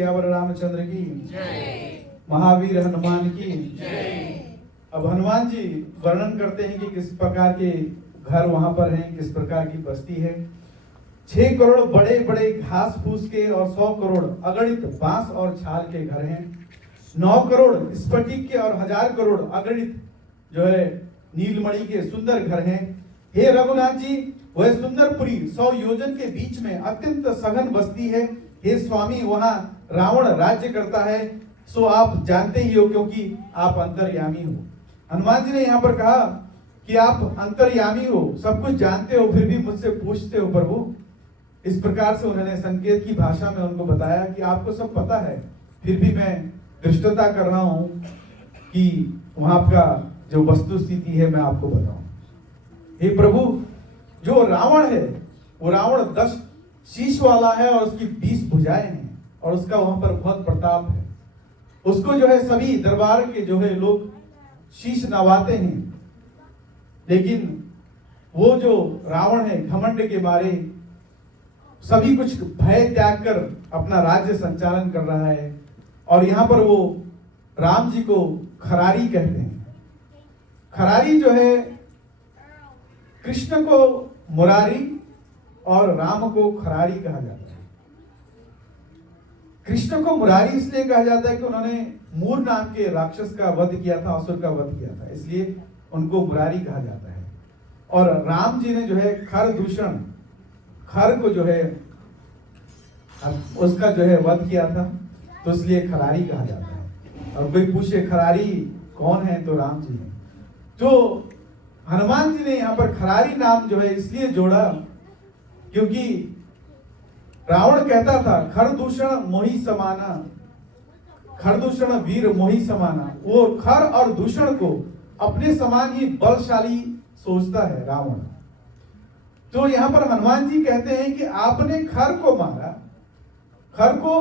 सियावर रामचंद्र की महावीर हनुमान की। अब हनुमान जी वर्णन करते हैं कि किस प्रकार के घर वहां पर हैं, किस प्रकार की बस्ती है। 6 करोड़ बड़े बड़े घास फूस के और 100 करोड़ अगणित बांस और छाल के घर हैं। 9 करोड़ स्फटिक के और 1000 करोड़ अगणित जो है नीलमणि के सुंदर घर हैं। हे रघुनाथ जी, वह सुंदरपुरी 100 योजन के बीच में अत्यंत सघन बस्ती है। हे स्वामी, वहां रावण राज्य करता है, सो आप जानते ही हो क्योंकि आप अंतर्यामी हो। हनुमान जी ने यहाँ पर कहा कि आप अंतर्यामी हो, सब कुछ जानते हो, फिर भी मुझसे पूछते हो प्रभु। इस प्रकार से उन्होंने संकेत की भाषा में उनको बताया कि आपको सब पता है, फिर भी मैं दृष्टता कर रहा हूं कि वहां का जो वस्तु स्थिति है मैं आपको बताऊं। हे प्रभु, जो रावण है वो रावण 10 शीश वाला है और उसकी 20 भुजाएं हैं और उसका वहां पर बहुत प्रताप है। उसको जो है सभी दरबार के जो है लोग शीश नवाते हैं, लेकिन वो जो रावण है घमंड के मारे सभी कुछ भय त्याग कर अपना राज्य संचालन कर रहा है। और यहाँ पर वो राम जी को खरारी कहते हैं। खरारी जो है कृष्ण को मुरारी और राम को खरारी कहा जाता है। कृष्ण को मुरारी इसलिए कहा जाता है कि उन्होंने मूर नाम के राक्षस का वध किया था, असुर का वध किया था, इसलिए उनको मुरारी कहा जाता है। और राम जी ने जो है खर दूषण, खर को जो है उसका जो है वध किया था, तो इसलिए खरारी कहा जाता है। और कोई पूछे खरारी कौन है, तो राम जी हैं। तो हनुमान जी ने यहाँ पर खरारी नाम जो है इसलिए जोड़ा क्योंकि रावण कहता था खरदूषण मोहि समाना, खरदूषण वीर मोहि समाना। वो खर और दूषण को अपने समान ही बलशाली सोचता है रावण। तो यहाँ पर हनुमान जी कहते हैं कि आपने खर को मारा, खर को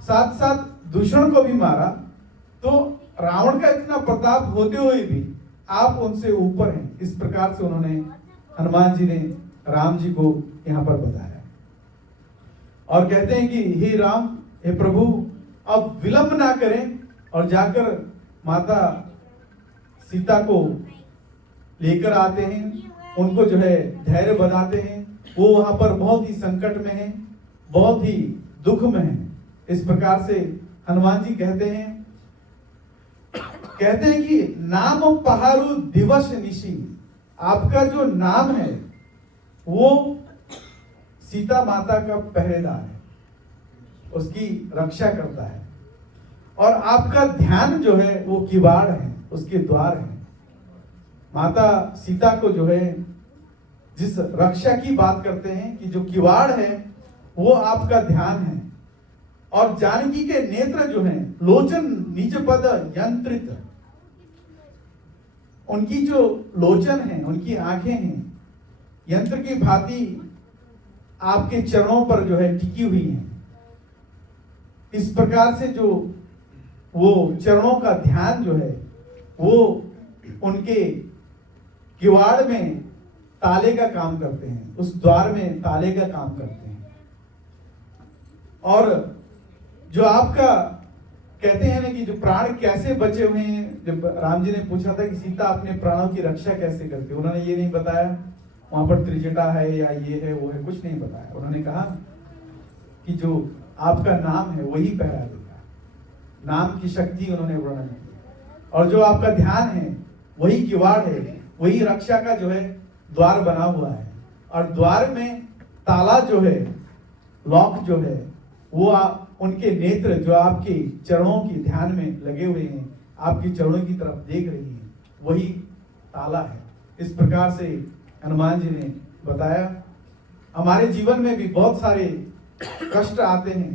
साथ साथ दूषण को भी मारा, तो रावण का इतना प्रताप होते हुए भी आप उनसे ऊपर हैं। इस प्रकार से उन्होंने हनुमान जी ने राम जी को यहाँ पर बताया और कहते हैं कि हे राम, हे प्रभु, अब विलंब ना करें और जाकर माता सीता को लेकर आते हैं, उनको जो है धैर्य बताते हैं। वो वहां पर बहुत ही संकट में है, बहुत ही दुख में है। इस प्रकार से हनुमान जी कहते हैं कि नाम पहारु दिवस निशी, आपका जो नाम है वो सीता माता का पहरेदार है, उसकी रक्षा करता है। और आपका ध्यान जो है वो किवाड़ है, उसके द्वार है। माता सीता को जो है जिस रक्षा की बात करते हैं कि जो किवाड़ है वो आपका ध्यान है। और जानकी के नेत्र जो हैं लोचन निज पद यंत्रित, उनकी जो लोचन है, उनकी आंखें हैं यंत्र की भांति आपके चरणों पर जो है टिकी हुई हैं। इस प्रकार से जो वो चरणों का ध्यान जो है वो उनके किवाड़ में ताले का काम करते हैं, उस द्वार में ताले का काम करते हैं। और जो आपका कहते हैं ना कि जो प्राण कैसे बचे हुए हैं, जब राम जी ने पूछा था कि सीता अपने प्राणों की रक्षा कैसे करती है, उन्होंने ये नहीं बताया वहां पर त्रिजटा है या ये है वो है, कुछ नहीं बताया। उन्होंने कहा कि जो आपका नाम है वही पहरा देगा, नाम की शक्ति उन्होंने वर्णन की। और जो आपका ध्यान है वही किवाड़ है, वही रक्षा का जो है द्वार बना हुआ है। और द्वार में ताला जो है, लॉक जो है, वो उनके नेत्र जो आपके चरणों की ध्यान में लगे हुए हैं, आपकी चरणों की तरफ देख रही हैं, वही ताला है। इस प्रकार से हनुमान जी ने बताया। हमारे जीवन में भी बहुत सारे कष्ट आते हैं,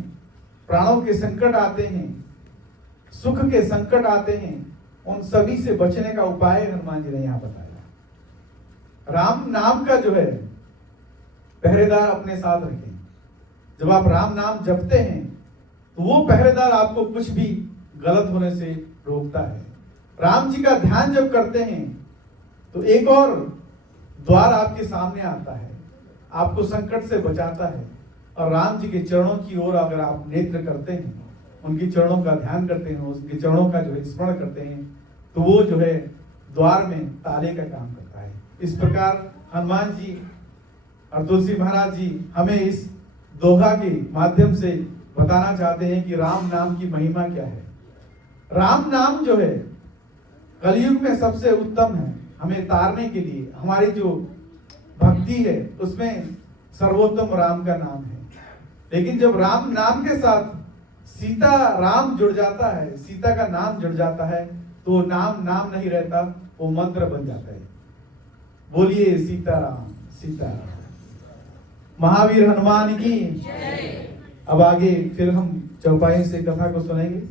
प्राणों के संकट आते हैं, सुख के संकट आते हैं, उन सभी से बचने का उपाय हनुमान जी ने यहाँ बताया। राम नाम का जो है पहरेदार अपने साथ रखें। जब आप राम नाम जपते हैं तो वो पहरेदार आपको कुछ भी गलत होने से रोकता है। राम जी का ध्यान जब करते हैं तो एक और द्वार आपके सामने आता है, आपको संकट से बचाता है। और राम जी के चरणों की ओर अगर आप नेत्र करते हैं, उनके चरणों का ध्यान करते हैं, उनके चरणों का जो है स्मरण करते हैं, तो वो जो है द्वार में ताले का काम करता है। इस प्रकार हनुमान जी और तुलसी महाराज जी हमें इस दोहा के माध्यम से बताना चाहते हैं कि राम नाम की महिमा क्या है। राम नाम जो है कलयुग में सबसे उत्तम है। हमें तारने के लिए हमारी जो भक्ति है उसमें सर्वोत्तम राम का नाम है। लेकिन जब राम नाम के साथ सीता राम जुड़ जाता है, सीता का नाम जुड़ जाता है, तो नाम नाम नहीं रहता, वो मंत्र बन जाता है। बोलिए सीताराम सीताराम। महावीर हनुमान की। अब आगे फिर हम चौपाई से कथा को सुनेंगे।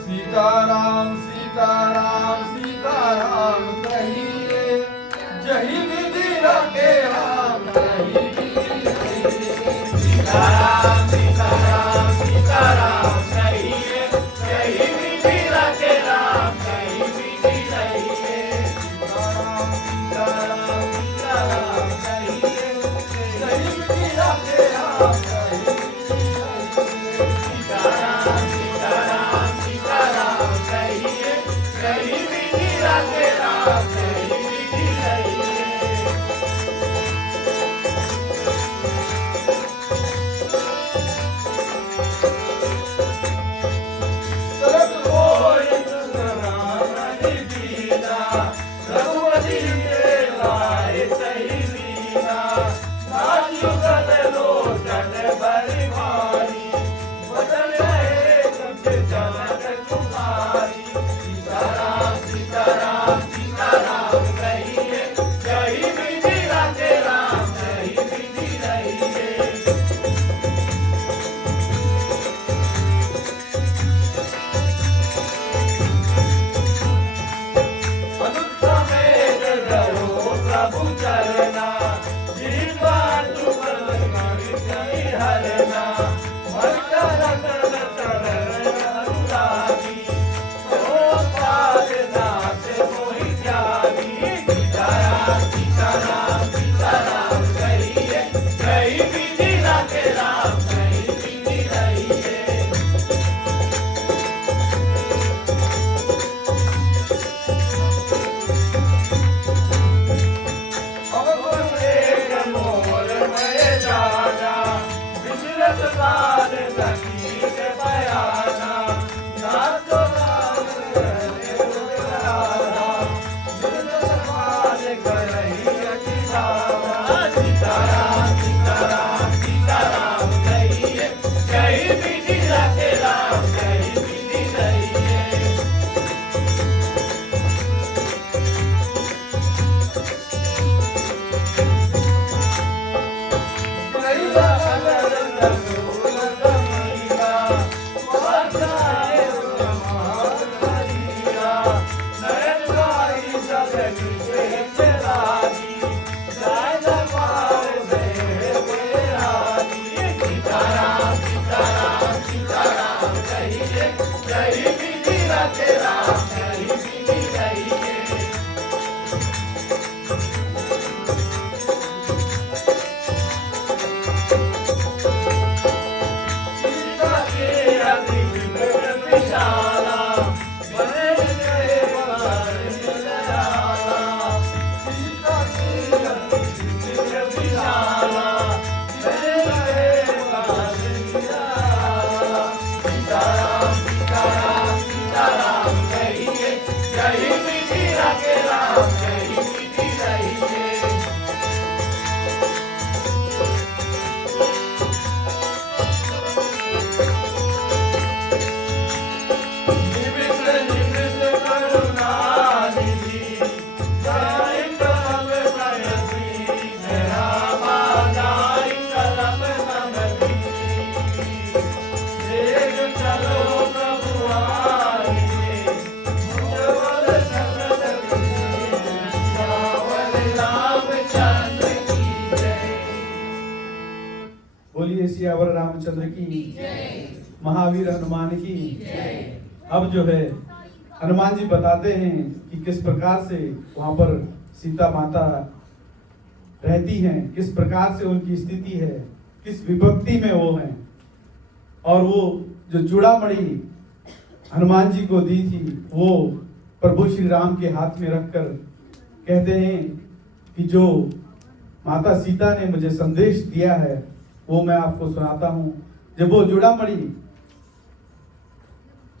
सीताराम सीताराम सीताराम कहिए, जही विधि रखे राम कही विधि रहिए। सीताराम सीताराम सीताराम कहिए, जही विधि रखे राम कही विधि रहिए। सीताराम सीताराम सीताराम कहिए, जही विधि रखे राम कही विधि रहिए। सीताराम सीताराम सीताराम कहिए, जही विधि रखे राम कही विधि रहिए। सरस होय रामनि दीना, रघुपति के लाए सही लीना। राजू गद लोचन बरि भारी, बदन रहे सब जनक कुमारी। सीताराम सीताराम सीताराम कहिए, जही विधि रखे राम कही विधि रहिए। अनुत समेत करो प्रभु चरना, जीवा तुमन कहि हरना। मर्त्य रतन चरण अनुरागी, कहो पार नाथ मोहि त्यागी। सीताराम सीताराम सीताराम कहिए, जही विधि रखे राम कही विधि रहिए। सियावर रामचंद्र की, महावीर हनुमान की। अब जो है हनुमान जी बताते हैं कि किस प्रकार से वहां पर सीता माता रहती हैं, किस प्रकार से उनकी स्थिति है, किस विपत्ति में वो हैं। और वो जो चूड़ामणि हनुमान जी को दी थी वो प्रभु श्री राम के हाथ में रखकर कहते हैं कि जो माता सीता ने मुझे संदेश दिया है वो मैं आपको सुनाता हूं। जब वो चूड़ामणि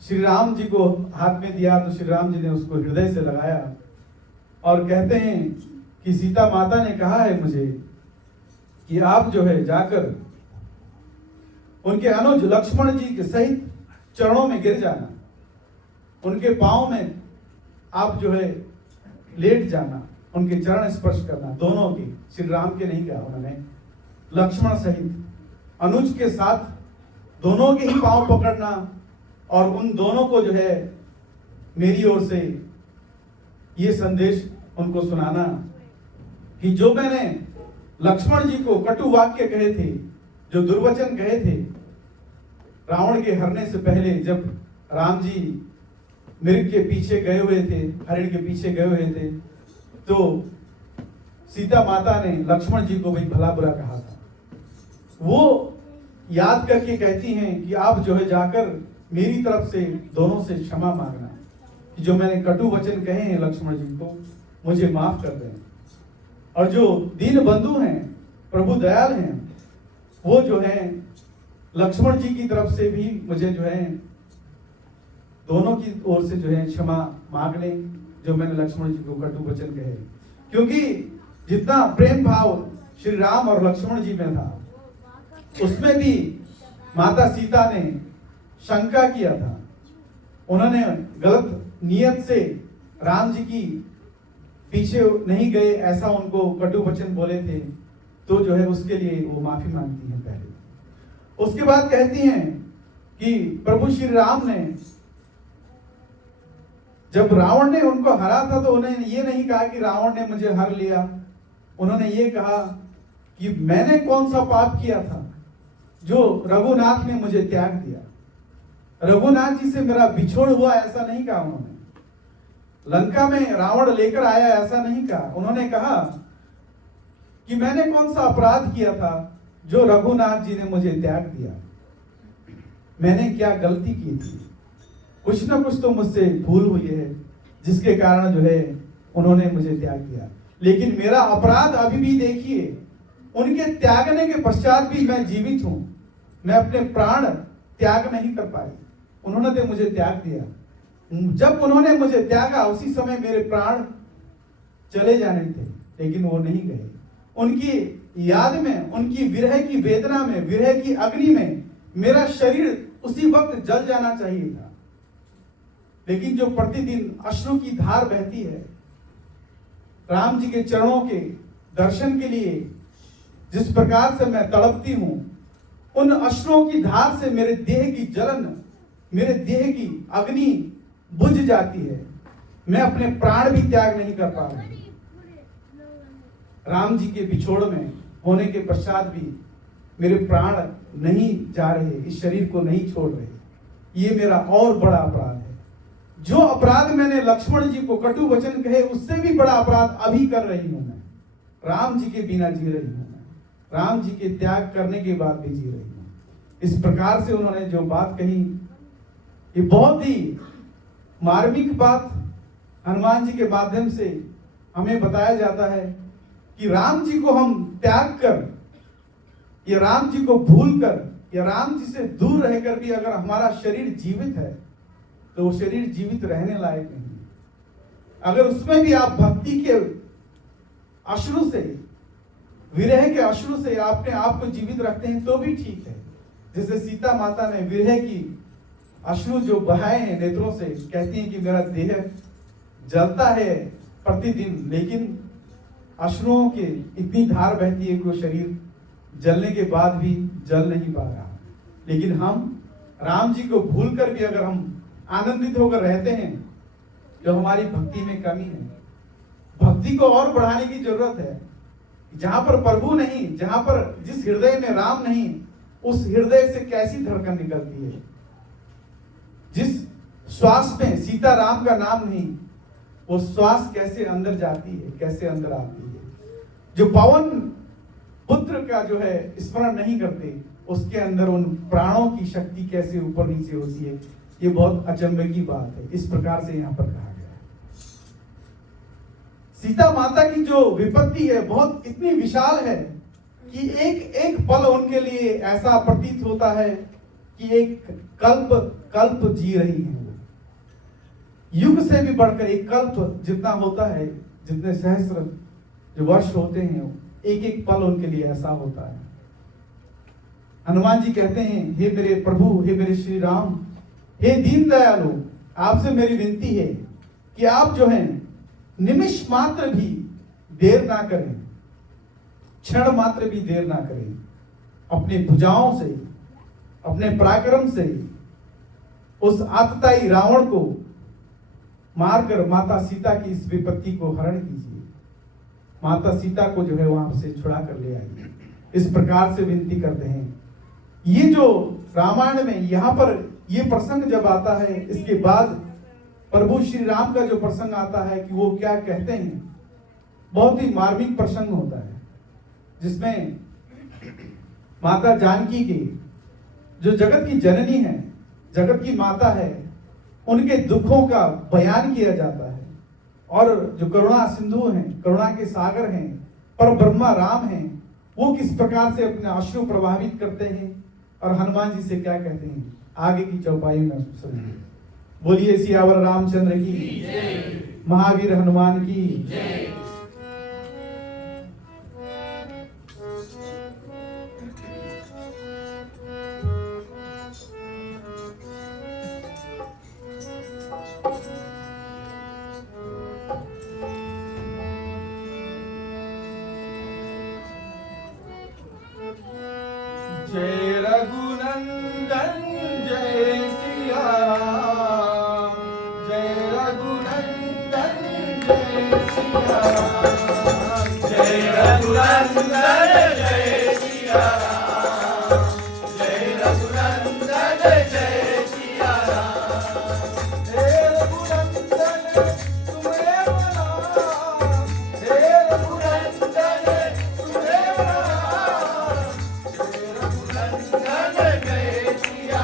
श्री राम जी को हाथ में दिया तो श्री राम जी ने उसको हृदय से लगाया और कहते हैं कि सीता माता ने कहा है मुझे कि आप जो है जाकर उनके अनुज लक्ष्मण जी के सहित चरणों में गिर जाना, उनके पांव में आप जो है लेट जाना, उनके चरण स्पर्श करना, दोनों के, श्री राम के नहीं कहा उन्होंने, लक्ष्मण सहित अनुज के साथ दोनों के ही पांव पकड़ना और उन दोनों को जो है मेरी ओर से ये संदेश उनको सुनाना कि जो मैंने लक्ष्मण जी को कटु वाक्य कहे थे, जो दुर्वचन कहे थे रावण के हरने से पहले, जब राम जी मृग के पीछे गए हुए थे, हरिण के पीछे गए हुए थे, तो सीता माता ने लक्ष्मण जी को भी भला बुरा कहा था। वो याद करके कहती हैं कि आप जो है जाकर मेरी तरफ से दोनों से क्षमा मांगना कि जो मैंने कटु वचन कहे हैं लक्ष्मण जी को, मुझे माफ कर दें। और जो दीन बंधु हैं, प्रभु दयाल हैं, वो जो है लक्ष्मण जी की तरफ से भी मुझे जो है दोनों की ओर से जो है क्षमा मांग लें, जो मैंने लक्ष्मण जी को कटु वचन कहे। क्योंकि जितना प्रेम भाव श्री राम और लक्ष्मण जी में था, उसमें भी माता सीता ने शंका किया था। उन्होंने गलत नियत से राम जी की पीछे नहीं गए, ऐसा उनको कटु वचन बोले थे, तो जो है उसके लिए वो माफी मांगती हैं पहले। उसके बाद कहती हैं कि प्रभु श्री राम ने जब रावण ने उनको हरा था तो उन्हें ये नहीं कहा कि रावण ने मुझे हर लिया, उन्होंने ये कहा कि मैंने कौन सा पाप किया था जो रघुनाथ ने मुझे त्याग दिया। रघुनाथ जी से मेरा बिछोड़ हुआ ऐसा नहीं कहा उन्होंने, लंका में रावण लेकर आया ऐसा नहीं कहा। उन्होंने कहा कि मैंने कौन सा अपराध किया था जो रघुनाथ जी ने मुझे त्याग दिया, मैंने क्या गलती की थी, कुछ ना कुछ तो मुझसे भूल हुई है जिसके कारण जो है उन्होंने मुझे त्याग दिया। लेकिन मेरा अपराध अभी भी देखिए, उनके त्यागने के पश्चात भी मैं जीवित हूं, मैं अपने प्राण त्याग नहीं कर पाई, उन्होंने तो मुझे त्याग दिया। जब उन्होंने मुझे त्यागा उसी समय मेरे प्राण चले जाने थे, लेकिन वो नहीं गए। उनकी याद में, उनकी विरह की वेदना में, विरह की अग्नि में मेरा शरीर उसी वक्त जल जाना चाहिए था। लेकिन जो प्रतिदिन अश्रु की धार बहती है राम जी के चरणों के दर्शन के लिए, जिस प्रकार से मैं तड़पती हूं, उन अश्रुओं की धार से मेरे देह की जलन, मेरे देह की अग्नि बुझ जाती है, मैं अपने प्राण भी त्याग नहीं कर पा रही। राम जी के बिछोड़ में होने के पश्चात भी मेरे प्राण नहीं जा रहे, इस शरीर को नहीं छोड़ रहे। ये मेरा और बड़ा अपराध है। जो अपराध मैंने लक्ष्मण जी को कटु वचन कहे, उससे भी बड़ा अपराध अभी कर रही हूं मैं। राम जी के बिना जी रही हूं मैं, राम जी के त्याग करने के बाद भी जी रही हूं। इस प्रकार से उन्होंने जो बात कही, ये बहुत ही मार्मिक बात हनुमान जी के माध्यम से हमें बताया जाता है कि राम जी को हम त्याग कर, या राम जी को भूल कर, या राम जी से दूर रहकर भी अगर हमारा शरीर जीवित है तो वो शरीर जीवित रहने लायक नहीं है। अगर उसमें भी आप भक्ति के अश्रु से, विरह के अश्रु से अपने आप को जीवित रखते हैं तो भी ठीक है। जैसे सीता माता ने विरह की अश्रु जो बहाए हैं नेत्रों से, कहती हैं कि मेरा देह जलता है प्रतिदिन, लेकिन अश्रुओं के इतनी धार बहती है कि वो शरीर जलने के बाद भी जल नहीं पा रहा। लेकिन हम राम जी को भूल कर भी अगर हम आनंदित होकर रहते हैं, जो हमारी भक्ति में कमी है। भक्ति को और बढ़ाने की जरूरत है। जहां पर प्रभु नहीं, जहां पर जिस हृदय में राम नहीं, उस हृदय से कैसी धड़कन निकलती है। जिस श्वास में सीताराम का नाम नहीं, वो श्वास कैसे अंदर जाती है, कैसे अंदर आती है। जो पवन पुत्र का जो है स्मरण नहीं करते, उसके अंदर उन प्राणों की शक्ति कैसे ऊपर नीचे होती है, ये बहुत अचंभे की बात है। इस प्रकार से यहाँ पर कहा गया है। सीता माता की जो विपत्ति है बहुत इतनी विशाल है कि एक एक पल उनके लिए ऐसा प्रतीत होता है कि एक कल्प कल्प जी रही हैं वो। युग से भी बढ़कर एक कल्प जितना होता है, जितने सहस्त्र जो वर्ष होते हैं, एक एक पल उनके लिए ऐसा होता है। हनुमान जी कहते हैं, हे मेरे प्रभु, हे मेरे श्री राम, हे दीन दयालु, आपसे मेरी विनती है कि आप जो हैं निमिष मात्र भी देर ना करें, क्षण मात्र भी देर ना करें। अपनी भुजाओं से, अपने पराक्रम से उस आतताई रावण को मारकर माता सीता की इस विपत्ति को हरण कीजिए। माता सीता को जो है वहां से छुड़ा कर ले आइए। इस प्रकार से विनती करते हैं। ये जो रामायण में यहाँ पर ये प्रसंग जब आता है, इसके बाद प्रभु श्री राम का जो प्रसंग आता है कि वो क्या कहते हैं, बहुत ही मार्मिक प्रसंग होता है, जिसमें माता जानकी की जो जगत की जननी है, जगत की माता है, उनके दुखों का बयान किया जाता है। और जो करुणा सिंधु हैं, करुणा के सागर हैं, पर ब्रह्मा राम हैं, वो किस प्रकार से अपने अश्रु प्रभावित करते हैं और हनुमान जी से क्या कहते हैं, आगे की चौपाई में सुनिए। बोलिए सियावर रामचंद्र की, महावीर हनुमान की। जय रघुनंदन जय सिया राम, जय रघुनंदन जय सिया राम, जय रघुनंदन जय सिया राम, जय रघुनंदन जय सिया राम। हे रघुनंदन तुम्हें मनाम, हे रघुनंदन तुम्हें मनाम, जय रघुनंदन जय सिया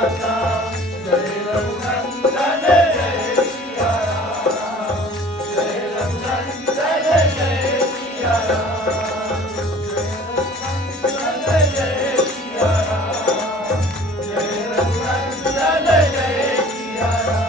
माता, जय रघुनंदन जय सिया राम, जय रघुनंदन जय सिया राम, जय रघुनंदन जय सिया राम, जय रघुनंदन जय सिया राम।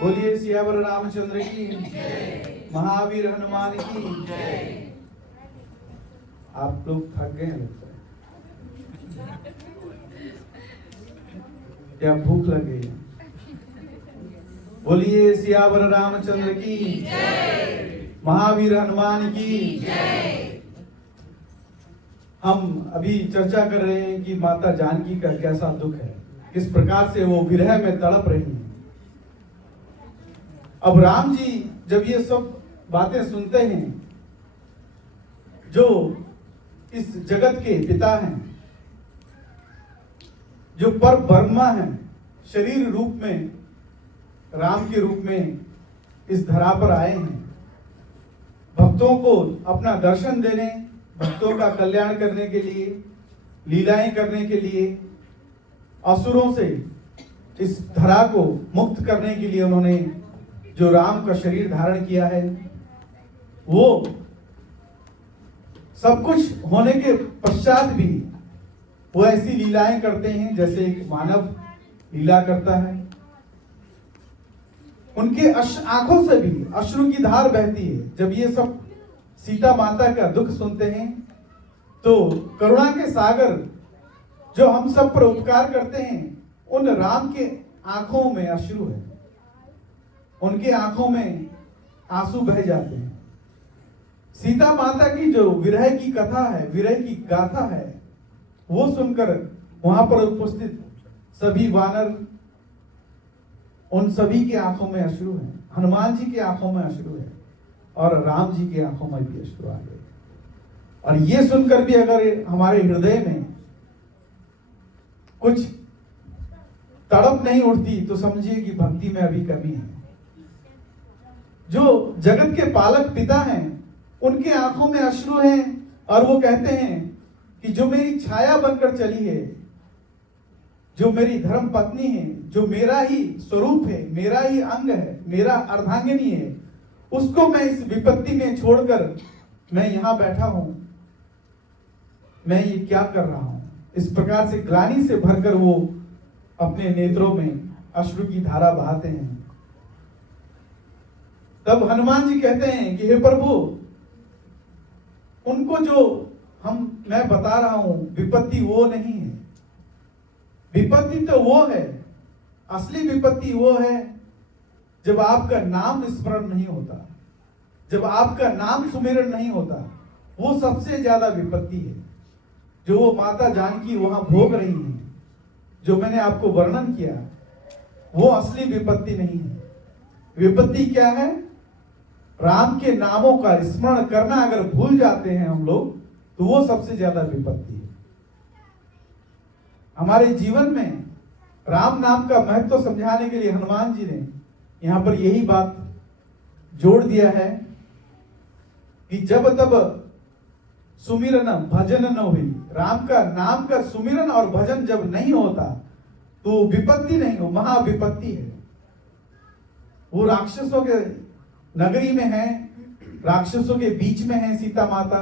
बोलिए सियावर रामचंद्र की, महावीर हनुमान की। आप लोग थक गए लगता है, क्या भूख लग गई है? बोलिए सियावर रामचंद्र की, महावीर हनुमान की। हम अभी चर्चा कर रहे हैं कि माता जानकी का कैसा दुख है, किस प्रकार से वो विरह में तड़प रही हैं। अब राम जी जब ये सब बातें सुनते हैं, जो इस जगत के पिता हैं, जो पर ब्रह्मा हैं, शरीर रूप में राम के रूप में इस धरा पर आए हैं, भक्तों को अपना दर्शन देने, भक्तों का कल्याण करने के लिए, लीलाएं करने के लिए, असुरों से इस धरा को मुक्त करने के लिए उन्होंने जो राम का शरीर धारण किया है, वो सब कुछ होने के पश्चात भी वो ऐसी लीलाएं करते हैं जैसे एक मानव लीला करता है। उनके आंखों से भी अश्रु की धार बहती है। जब ये सब सीता माता का दुख सुनते हैं तो करुणा के सागर जो हम सब पर उपकार करते हैं, उन राम के आंखों में अश्रु है, उनके आंखों में आंसू बह जाते हैं। सीता माता की जो विरह की कथा है, विरह की गाथा है, वो सुनकर वहां पर उपस्थित सभी वानर, उन सभी की आंखों में अश्रु है, हनुमान जी की आंखों में अश्रु है और राम जी की आंखों में भी अश्रु आ गए। और ये सुनकर भी अगर हमारे हृदय में कुछ तड़प नहीं उठती तो समझिए कि भक्ति में अभी कमी है। जो जगत के पालक पिता हैं, उनके आंखों में अश्रु हैं और वो कहते हैं कि जो मेरी छाया बनकर चली है, जो मेरी धर्म पत्नी है, जो मेरा ही स्वरूप है, मेरा ही अंग है, मेरा अर्धांगिनी है, उसको मैं इस विपत्ति में छोड़कर मैं यहां बैठा हूं, मैं ये क्या कर रहा हूं। इस प्रकार से ग्लानि से भरकर वो अपने नेत्रों में अश्रु की धारा बहाते हैं। तब हनुमान जी कहते हैं कि हे प्रभु, उनको जो मैं बता रहा हूं विपत्ति वो नहीं है। विपत्ति तो वो है, असली विपत्ति वो है जब आपका नाम स्मरण नहीं होता, जब आपका नाम सुमिरन नहीं होता, वो सबसे ज्यादा विपत्ति है जो वो माता जानकी वहां भोग रही है। जो मैंने आपको वर्णन किया वो असली विपत्ति नहीं है। विपत्ति क्या है? राम के नामों का स्मरण करना अगर भूल जाते हैं हम लोग तो वो सबसे ज्यादा विपत्ति है। हमारे जीवन में राम नाम का महत्व समझाने के लिए हनुमान जी ने यहां पर यही बात जोड़ दिया है कि जब तब सुमिरन भजन न हुई, राम का नाम का सुमिरन और भजन जब नहीं होता तो विपत्ति नहीं हो, महाविपत्ति है। वो राक्षसों के नगरी में है, राक्षसों के बीच में है सीता माता,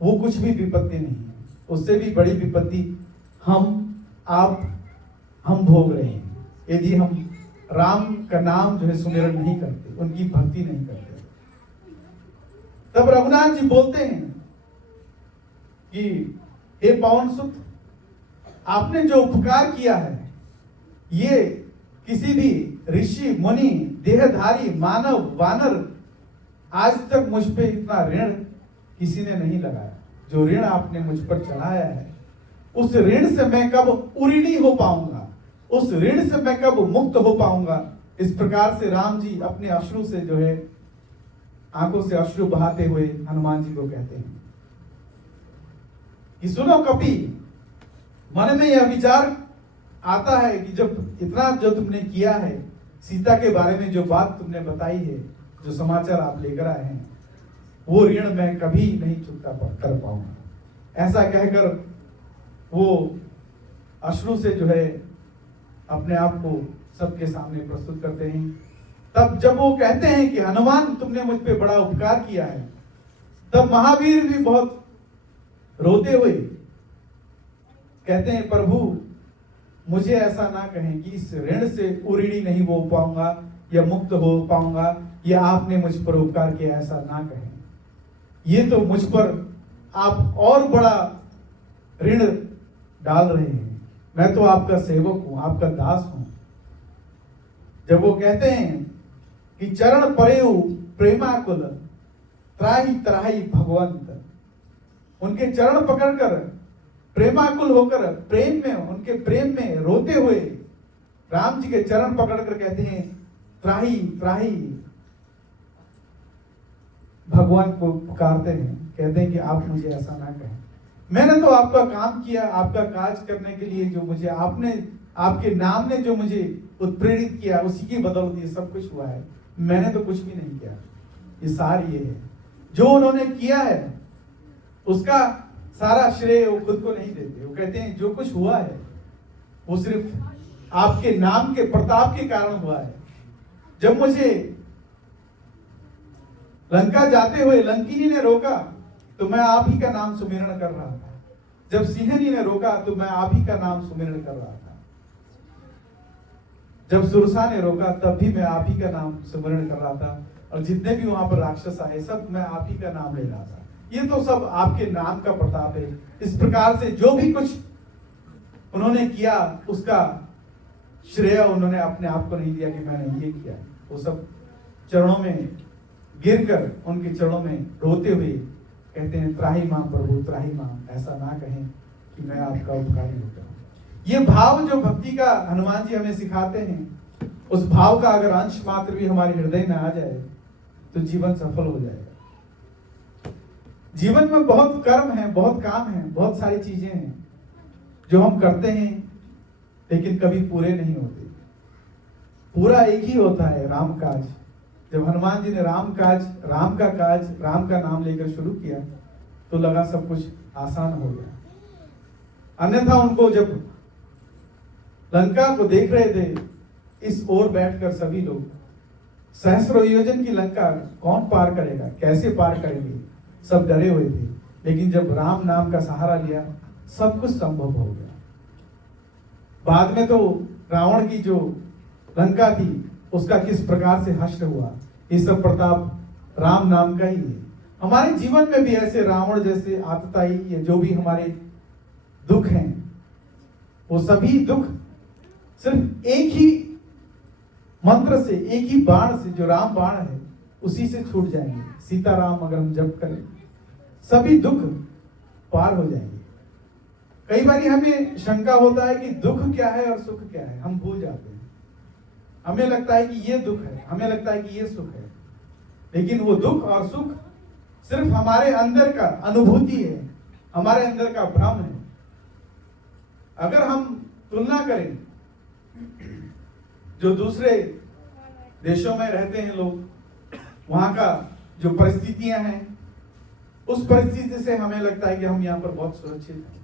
वो कुछ भी विपत्ति नहीं है। उससे भी बड़ी विपत्ति हम भोग रहे हैं। यदि हम राम का नाम जो है सुमिरन नहीं करते, उनकी भक्ति नहीं करते। तब रघुनाथ जी बोलते हैं कि हे पवन सुत, आपने जो उपकार किया है ये किसी भी ऋषि मुनि देहधारी मानव वानर आज तक मुझ पे इतना ऋण किसी ने नहीं लगाया। जो ऋण आपने मुझ पर चढ़ाया है उस ऋण से मैं कब उऋणी हो पाऊंगा, उस ऋण से मैं कब मुक्त हो पाऊंगा। इस प्रकार से राम जी अपने अश्रु से जो है आंखों से अश्रु बहाते हुए हनुमान जी को कहते हैं कि सुनो कपि, मन में यह विचार आता है कि जब इतना जो तुमने किया है, सीता के बारे में जो बात तुमने बताई है, जो समाचार आप लेकर आए हैं, वो ऋण मैं कभी नहीं चुकता कर पाऊंगा। ऐसा कहकर वो अश्रु से जो है अपने आप को सबके सामने प्रस्तुत करते हैं। तब जब वो कहते हैं कि हनुमान तुमने मुझ पे बड़ा उपकार किया है, तब महावीर भी बहुत रोते हुए कहते हैं प्रभु मुझे ऐसा ना कहें कि इस ऋण से उऋणी नहीं हो पाऊंगा या मुक्त हो पाऊंगा, या आपने मुझ पर उपकार किया, ऐसा ना कहें। ये तो मुझ पर आप और बड़ा ऋण डाल रहे हैं। मैं तो आपका सेवक हूं, आपका दास हूं। जब वो कहते हैं कि चरण परेउ प्रेमाकुल त्राहि त्राहि भगवंत, उनके चरण पकड़कर प्रेमाकुल होकर प्रेम में, उनके प्रेम में रोते हुए राम जी के चरण पकड़कर कहते हैं त्राहि त्राहि, भगवान को पुकारते हैं, कहते हैं कि आप मुझे ऐसा ना कहें। मैंने तो आपका काम किया, आपका काज करने के लिए जो मुझे आपने, आपके नाम ने जो मुझे उत्प्रेरित किया, उसी की बदौलत ये सब कुछ हुआ है। मैंने तो कुछ भी नहीं किया। ये सार ये है जो उन्होंने किया है, उसका सारा श्रेय वो खुद को नहीं देते। वो कहते हैं जो कुछ हुआ है वो सिर्फ आपके नाम के प्रताप के कारण हुआ है। जब मुझे लंका जाते हुए लंकिनी ने रोका तो मैं आप ही का नाम सुमिरन कर रहा था। जब सिंहनी ने रोका तो मैं आप ही का नाम सुमिरन कर रहा था। जब सुरसा ने रोका तब भी मैं आप ही का नाम सुमिरन कर रहा था। और जितने भी वहां पर राक्षस आए सब मैं आप ही का नाम ले रहा था। ये तो सब आपके नाम का प्रताप है। इस प्रकार से जो भी कुछ उन्होंने किया उसका श्रेय उन्होंने अपने आप को नहीं दिया कि मैंने ये किया। वो सब चरणों में गिरकर उनके चरणों में रोते हुए कहते हैं त्राहि मां प्रभु त्राहि मां, ऐसा ना कहें कि मैं आपका उपकारी होता हूं। ये भाव जो भक्ति का हनुमान जी हमें सिखाते हैं, उस भाव का अगर अंश मात्र भी हमारे हृदय में आ जाए तो जीवन सफल हो जाएगा। जीवन में बहुत कर्म है, बहुत काम है, बहुत सारी चीजें हैं जो हम करते हैं लेकिन कभी पूरे नहीं होते। पूरा एक ही होता है, राम काज। जब हनुमान जी ने राम का नाम लेकर शुरू किया तो लगा सब कुछ आसान हो गया। अन्यथा उनको जब लंका को देख रहे थे, इस ओर बैठकर सभी लोग सहस्रो योजन की लंका कौन पार करेगा, कैसे पार करेंगे, सब डरे हुए थे। लेकिन जब राम नाम का सहारा लिया सब कुछ संभव हो गया। बाद में तो रावण की जो लंका थी उसका किस प्रकार से हश्र हुआ, ये सब प्रताप राम नाम का ही है। हमारे जीवन में भी ऐसे रावण जैसे आतताई या जो भी हमारे दुख हैं, वो सभी दुख सिर्फ एक ही मंत्र से, एक ही बाण से, जो राम बाण है उसी से छूट जाएंगे। सीताराम अगर हम जप करें सभी दुख पार हो जाएंगे। कई बार हमें शंका होता है कि दुख क्या है और सुख क्या है, हम भूल जाते हैं। हमें लगता है कि ये दुख है, हमें लगता है कि ये सुख है, लेकिन वो दुख और सुख सिर्फ हमारे अंदर का अनुभूति है, हमारे अंदर का भ्रम है। अगर हम तुलना करें जो दूसरे देशों में रहते हैं लोग, वहां का जो परिस्थितियां हैं, उस परिस्थिति से हमें लगता है कि हम यहाँ पर बहुत सुरक्षित हैं,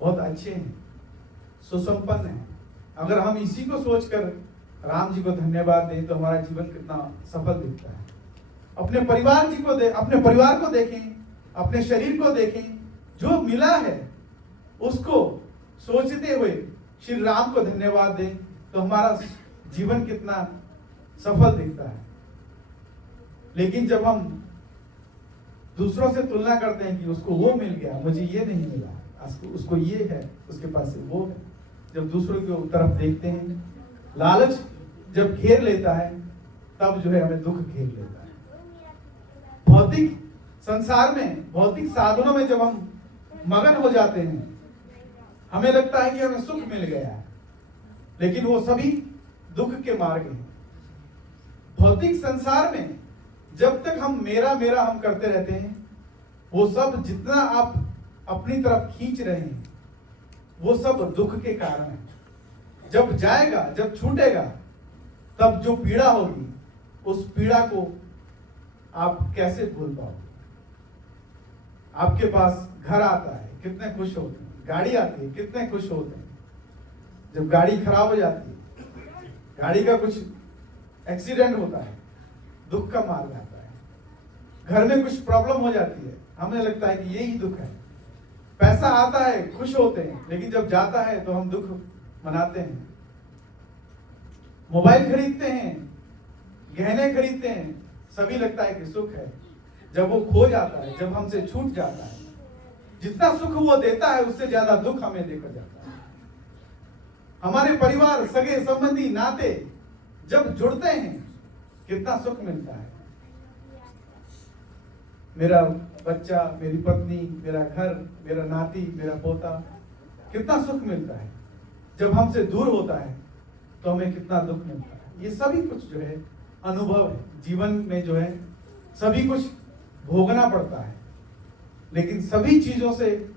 बहुत अच्छे हैं, सुसंपन्न हैं। अगर हम इसी को सोचकर राम जी को धन्यवाद दें तो हमारा जीवन कितना सफल दिखता है। अपने परिवार को देखें, अपने शरीर को देखें, जो मिला है उसको सोचते हुए श्री राम को धन्यवाद दें तो हमारा जीवन कितना सफल दिखता है। लेकिन जब हम दूसरों से तुलना करते हैं कि उसको वो मिल गया, मुझे ये नहीं मिला, उसको ये है, उसके पास से वो है, जब दूसरों की तरफ देखते हैं, लालच जब घेर लेता है, तब जो है हमें दुख घेर लेता है। भौतिक संसार में, भौतिक साधनों में जब हम मगन हो जाते हैं, हमें लगता है कि हमें सुख मिल गया है, लेकिन वो सभी दुख के मार्ग हैं। भौतिक संसार में जब तक हम मेरा मेरा हम करते रहते हैं, वो सब जितना आप अपनी तरफ खींच रहे हैं, वो सब दुख के कारण है। जब जाएगा, जब छूटेगा, तब जो पीड़ा होगी, उस पीड़ा को आप कैसे भूल पाओगे। आपके पास घर आता है, कितने खुश होते हैं, गाड़ी आती है, कितने खुश होते हैं। जब गाड़ी खराब हो जाती है, गाड़ी का कुछ एक्सीडेंट होता है, दुख का मार्ग आता है। घर में कुछ प्रॉब्लम हो जाती है, हमें लगता है कि यही दुख है। पैसा आता है, खुश होते हैं, लेकिन जब जाता है तो हम दुख मनाते हैं। मोबाइल खरीदते हैं, गहने खरीदते हैं, सभी लगता है कि सुख है। जब वो खो जाता है, जब हमसे छूट जाता है, जितना सुख वो देता है, उससे ज्यादा दुख हमें देकर जाता है। हमारे परिवार, सगे संबंधी, नाते जब जुड़ते हैं, कितना सुख मिलता है। मेरा बच्चा, मेरी पत्नी, मेरा घर, मेरा नाती, मेरा पोता, कितना सुख मिलता है। जब हमसे दूर होता है तो हमें कितना दुख मिलता है। ये सभी कुछ जो है अनुभव है। जीवन में जो है सभी कुछ भोगना पड़ता है, लेकिन सभी चीजों से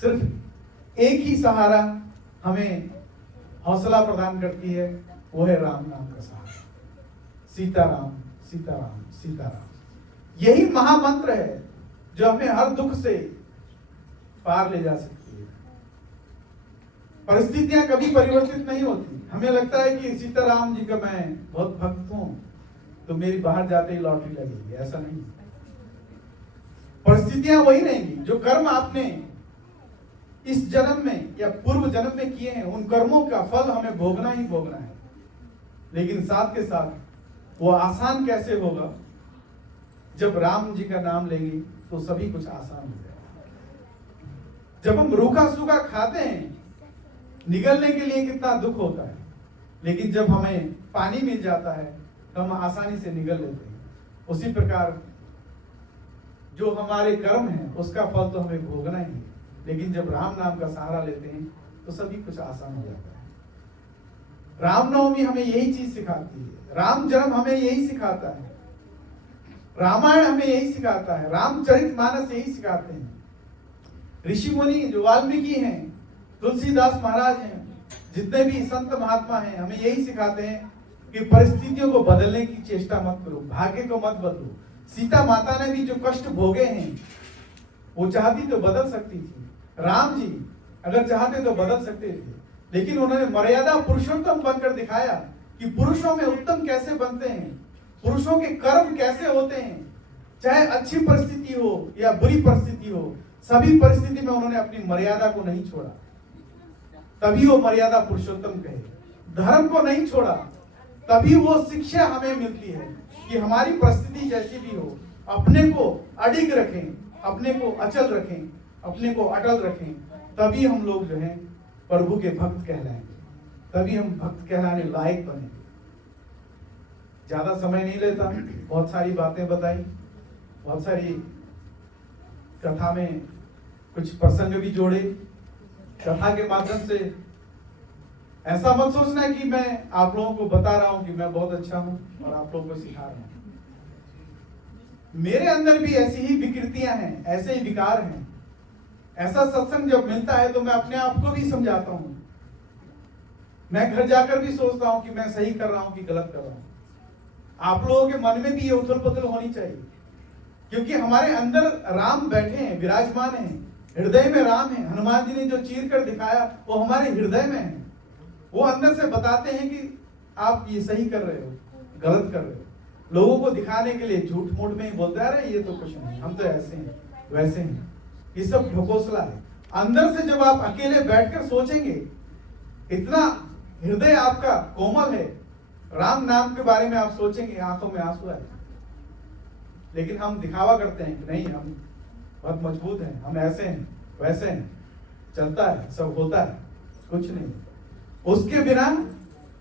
सिर्फ एक ही सहारा हमें हौसला प्रदान करती है, वो है राम नाम का सहारा। सीताराम सीताराम सीताराम, यही महामंत्र है जो हमें हर दुख से पार ले जा सकती है। परिस्थितियां कभी परिवर्तित नहीं होती। हमें लगता है कि सीताराम जी का मैं बहुत भक्त हूं, तो मेरी बाहर जाते ही लॉटरी लगेगी, ऐसा नहीं। परिस्थितियां वही रहेंगी। जो कर्म आपने इस जन्म में या पूर्व जन्म में किए हैं, उन कर्मों का फल हमें भोगना ही भोगना है। लेकिन साथ के साथ वो आसान कैसे होगा? जब राम जी का नाम लेंगे तो सभी कुछ आसान हो जाएगा। जब हम रूखा सूखा खाते हैं, निगलने के लिए कितना दुख होता है, लेकिन जब हमें पानी मिल जाता है तो हम आसानी से निगल लेते हैं। उसी प्रकार जो हमारे कर्म हैं, उसका फल तो हमें भोगना ही है, लेकिन जब राम नाम का सहारा लेते हैं तो सभी कुछ आसान हो जाता है। रामनवमी हमें यही चीज सिखाती है, राम जन्म हमें यही सिखाता है, रामायण हमें यही सिखाता है, रामचरितमानस यही सिखाते हैं। ऋषि मुनि जो वाल्मीकि हैं, तुलसीदास महाराज हैं, जितने भी संत महात्मा हैं, हमें यही सिखाते हैं कि परिस्थितियों को बदलने की चेष्टा मत करो, भाग्य को मत बदलो। सीता माता ने भी जो कष्ट भोगे हैं, वो चाहती तो बदल सकती थी। राम जी अगर चाहते तो बदल सकते थे, लेकिन उन्होंने मर्यादा पुरुषोत्तम बनकर दिखाया कि पुरुषों में उत्तम कैसे बनते हैं, पुरुषों के कर्म कैसे होते हैं। चाहे अच्छी परिस्थिति हो या बुरी परिस्थिति हो, सभी परिस्थिति में उन्होंने अपनी मर्यादा को नहीं छोड़ा, तभी वो मर्यादा पुरुषोत्तम कहे। धर्म को नहीं छोड़ा, तभी वो शिक्षा हमें मिलती है कि हमारी परिस्थिति जैसी भी हो, अपने को अडिग रखें, अपने को अचल रखें, अपने को अटल रखें, तभी हम लोग जो हैं प्रभु के भक्त कहलाएंगे, तभी हम भक्त कहलाने लायक बनेंगे। ज्यादा समय नहीं लेता, बहुत सारी बातें बताई, बहुत सारी कथा में कुछ प्रसंग भी जोड़े। कथा के माध्यम से ऐसा मत सोचना कि मैं आप लोगों को बता रहा हूं कि मैं बहुत अच्छा हूं और आप लोगों को सिखा रहा हूं। मेरे अंदर भी ऐसी ही विकृतियां हैं, ऐसे ही विकार हैं। ऐसा सत्संग जब मिलता है तो मैं अपने आप को भी समझाता हूं। मैं घर जाकर भी सोचता हूं कि मैं सही कर रहा हूं कि गलत कर रहा हूं। आप लोगों के मन में भी ये उथल पुथल होनी चाहिए, क्योंकि हमारे अंदर राम बैठे हैं, विराजमान हैं, हृदय में राम है। हनुमान जी ने जो चीर कर दिखाया वो हमारे हृदय में है। वो अंदर से बताते हैं कि आप ये सही कर रहे हो, गलत कर रहे हो। लोगों को दिखाने के लिए झूठ मूठ में ही बोलते आ रहे, ये तो कुछ नहीं, हम तो ऐसे हैं वैसे हैं। ये सब ढकोसला है। अंदर से जब आप अकेले बैठकर सोचेंगे, इतना हृदय आपका कोमल है राम नाम के बारे में आप सोचेंगे आंखों में आंसू आए, लेकिन हम दिखावा करते हैं कि नहीं हम बहुत मजबूत हैं, हम ऐसे हैं वैसे हैं, चलता है सब होता है, कुछ नहीं। उसके बिना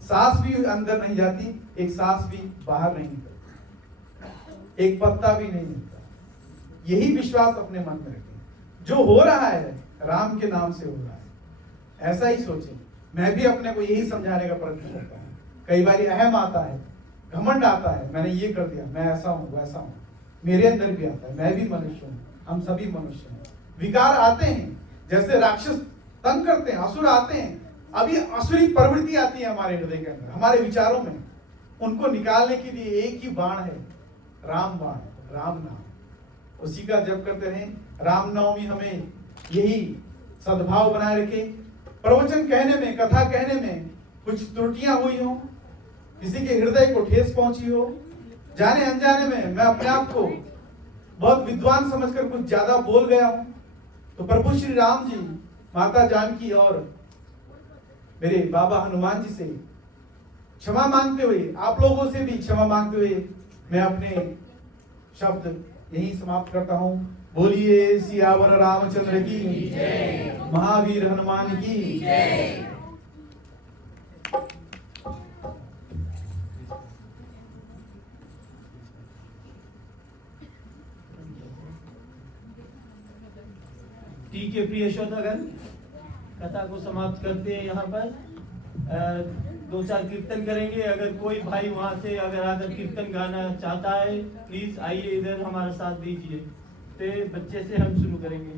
सांस भी अंदर नहीं जाती, एक सांस भी बाहर नहीं निकलती, एक पत्ता भी नहीं मिलता। यही विश्वास अपने मन में रखें, जो हो रहा है राम के नाम से हो रहा है, ऐसा ही सोचें। मैं भी अपने को यही समझाने का प्रयत्न करता हूँ। कई बार अहम आता है, घमंड आता है, मैंने ये कर दिया, मैं ऐसा हूँ वैसा हूँ, मेरे अंदर भी आता है, मैं भी मनुष्य हूँ, हम सभी मनुष्य हैं। विकार आते हैं, जैसे राक्षस तंग करते हैं, असुर आते हैं, अभी असुरी प्रवृत्ति आती है हमारे हृदय के अंदर, हमारे विचारों में। उनको निकालने के लिए एक ही बाण है, राम बाण, राम नाम। उसी का जप करते रहें। रामनवमी हमें यही सद्भाव बनाए रखे। प्रवचन कहने में, कथा कहने में कुछ त्रुटियां हुई हो, किसी के हृदय को ठेस पहुंची हो, जाने अनजाने में मैं अपने आप को बहुत विद्वान समझकर कुछ ज्यादा बोल गया हूं, तो प्रभु श्री राम जी, माता जानकी और मेरे बाबा हनुमान जी से क्षमा मांगते हुए, आप लोगों से भी क्षमा मांगते हुए मैं अपने शब्द यही समाप्त करता हूं। बोलिए सियावर रामचंद्र की जय, महावीर हनुमान की जय। ठीक है प्रिय श्रोतागण, कथा को समाप्त करते हैं। यहाँ पर 2-4 कीर्तन करेंगे। अगर कोई भाई वहां से अगर आकर कीर्तन गाना चाहता है, प्लीज आइए इधर हमारा साथ दीजिए। तो बच्चे से हम शुरू करेंगे।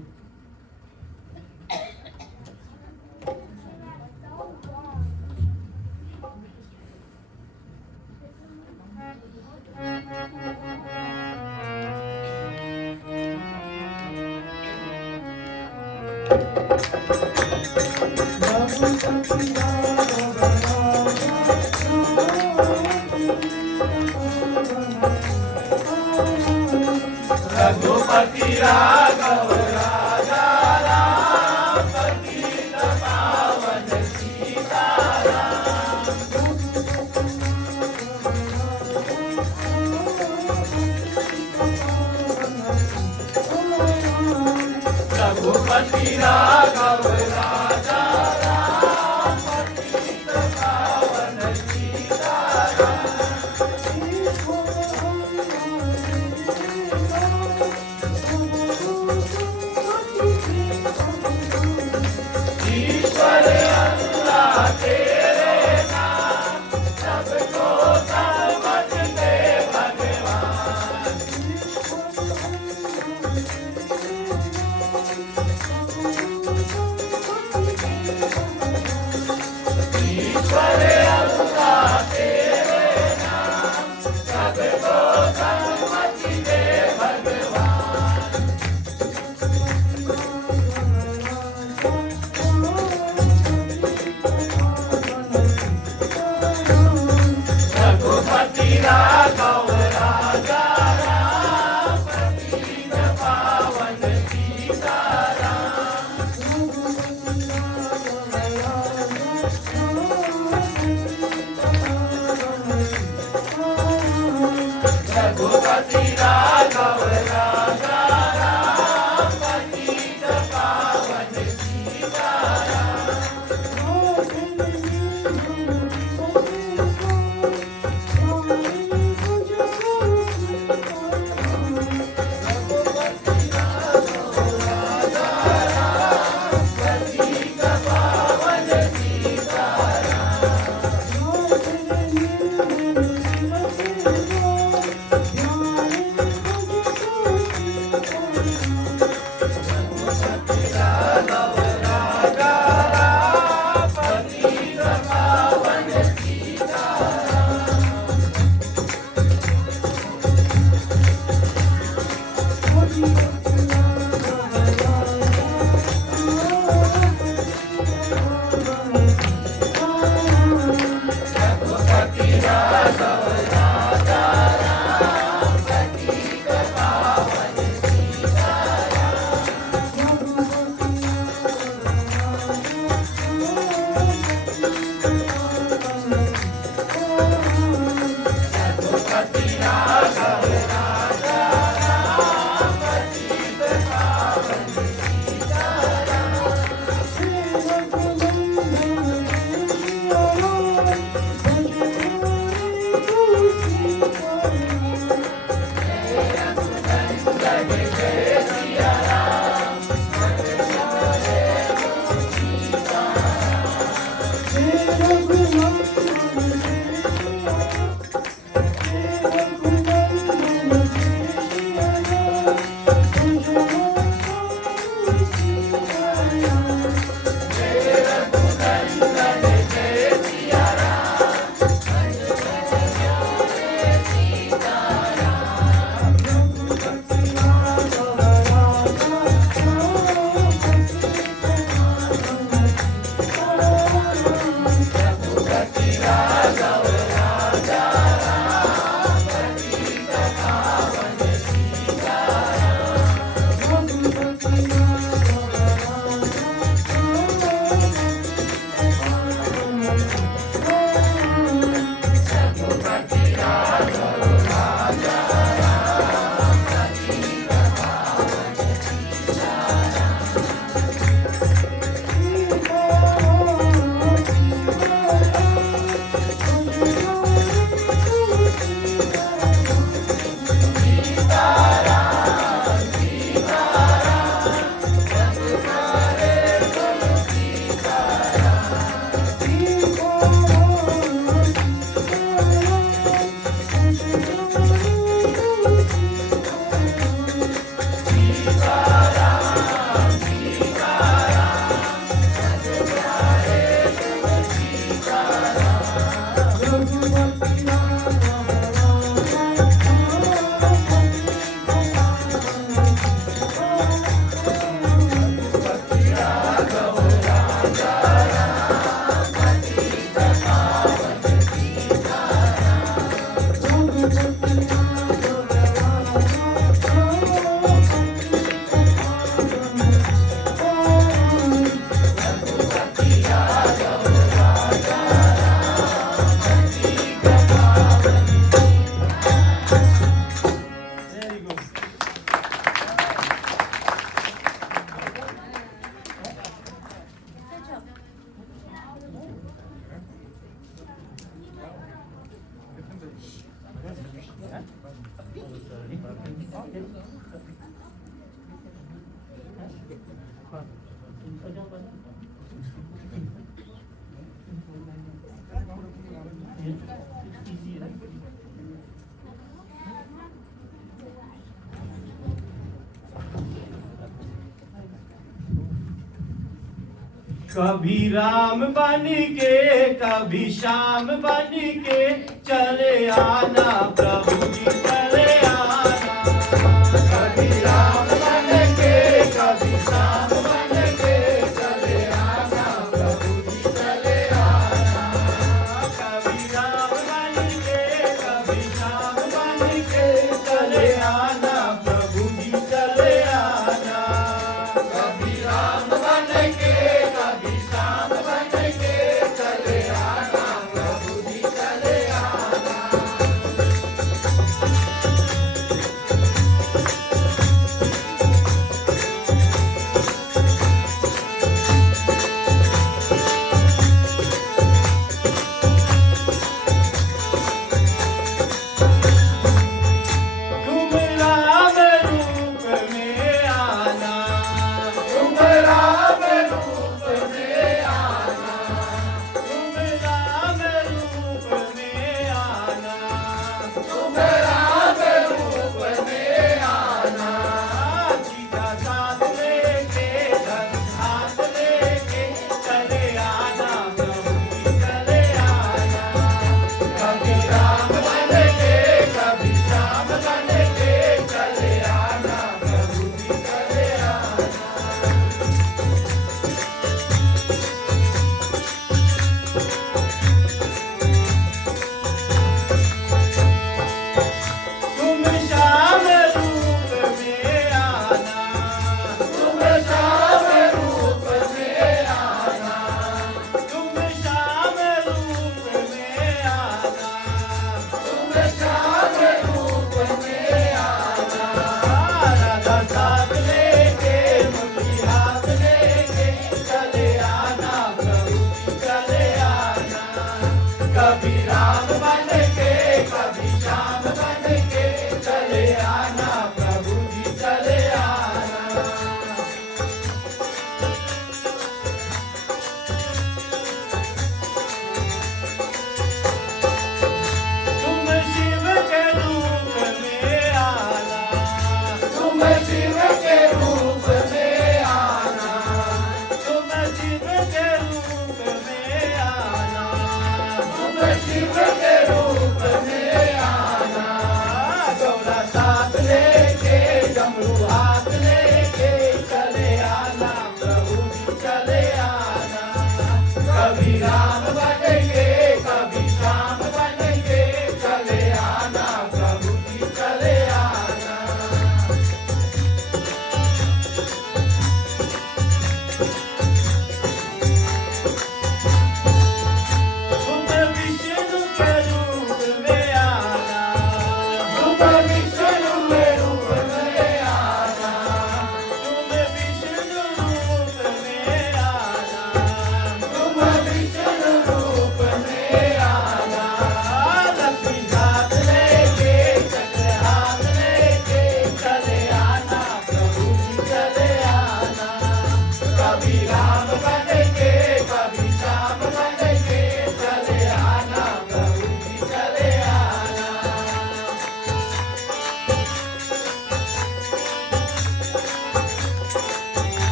रघुपति राघव राजा राम, पतित पावन सीताराम। रघुपति राघव राजा राम, पतित पावन सीताराम। ईश्वर अल्लाह तेरे नाम, सबको समझ दे भगवान। कभी राम बन के कभी श्याम बन के चले आना प्रभु जी चले आना। कभी राम बन के कभी श्याम बन के चले आना प्रभु जी चले आना। कभी राम बन के कभी श्याम बन के चले आना प्रभु जी चले आना। कभी राम बन के कभी श्याम बन के चले आना प्रभु जी चले आना। तुम राम रूप में आना। तुम राम रूप में आना। तुम राम रूप में आना। तुम राम रूप में आना। सीधा साथ लेके धन हाथ लेके चले आना प्रभु जी चले आना। कभी राम बन के कभी श्याम बन के चले आना प्रभु जी चले आना।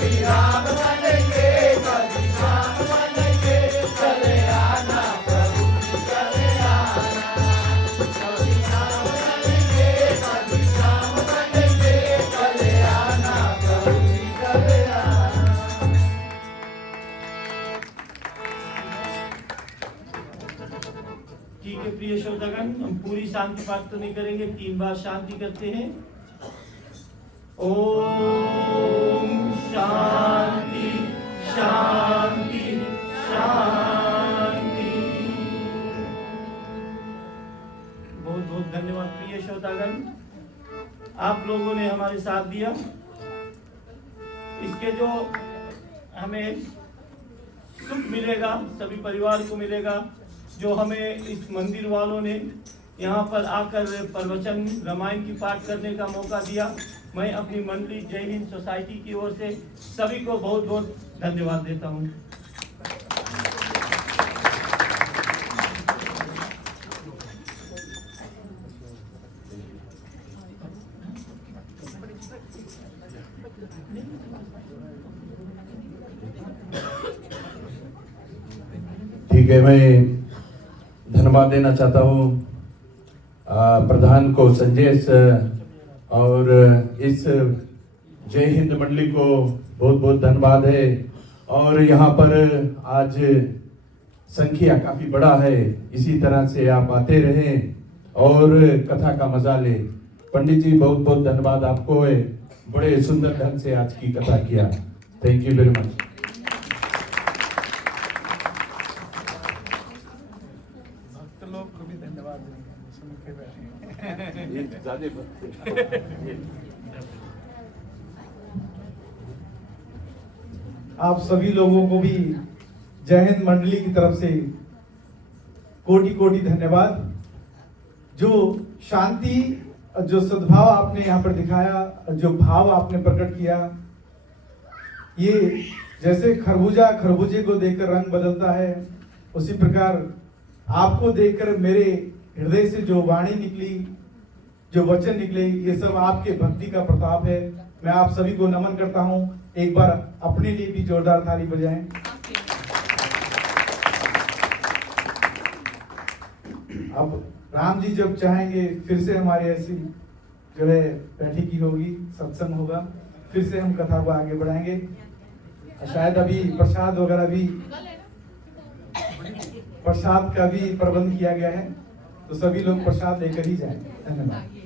कभी राम बनेंगे, कभी राम बनेंगे, चले आना प्रभु जी चले आना। कभी राम बनेंगे, कभी राम बनेंगे, चले आना प्रभु जी चले आना। ठीक है प्रिय श्रोतागण, हम पूरी शांति पाठ तो नहीं करेंगे, 3 बार शांति करते हैं। ओम शांति शांति शांति। बहुत बहुत धन्यवाद प्रिय श्रोतागण, आप लोगों ने हमारे साथ दिया। इसके जो हमें सुख मिलेगा सभी परिवार को मिलेगा, जो हमें इस मंदिर वालों ने यहाँ पर आकर प्रवचन रामायण की पाठ करने का मौका दिया। मैं अपनी मंडली जय हिंद सोसाइटी की ओर से सभी को बहुत बहुत धन्यवाद देता हूँ। ठीक है, मैं धन्यवाद देना चाहता हूँ प्रधान को, संजय सर, और इस जय हिंद मंडली को बहुत बहुत धन्यवाद है। और यहाँ पर आज संख्या काफी बड़ा है, इसी तरह से आप आते रहें और कथा का मजा ले। पंडित जी बहुत बहुत धन्यवाद आपको है, बड़े सुंदर ढंग से आज की कथा किया। Thank you very much. लोग को भी धन्यवाद देंगे, सुन के बैठे। आप सभी लोगों को भी जय हिंद मंडली की तरफ से कोटि कोटि धन्यवाद। जो शांति, जो सद्भाव आपने यहाँ पर दिखाया, जो भाव आपने प्रकट किया, ये जैसे खरबूजा खरबूजे को देखकर रंग बदलता है, उसी प्रकार आपको देखकर मेरे हृदय से जो वाणी निकली, जो वचन निकले, ये सब आपके भक्ति का प्रताप है। मैं आप सभी को नमन करता हूँ। एक बार अपने लिए भी जोरदार ताली बजाएं। अब राम जी जब चाहेंगे फिर से हमारी ऐसी जो है बैठकी होगी, सत्संग होगा, फिर से हम कथा को आगे बढ़ाएंगे। शायद अभी प्रसाद वगैरह भी, प्रसाद का भी प्रबंध किया गया है, तो सभी लोग प्रसाद लेकर ही जाएं। धन्यवाद।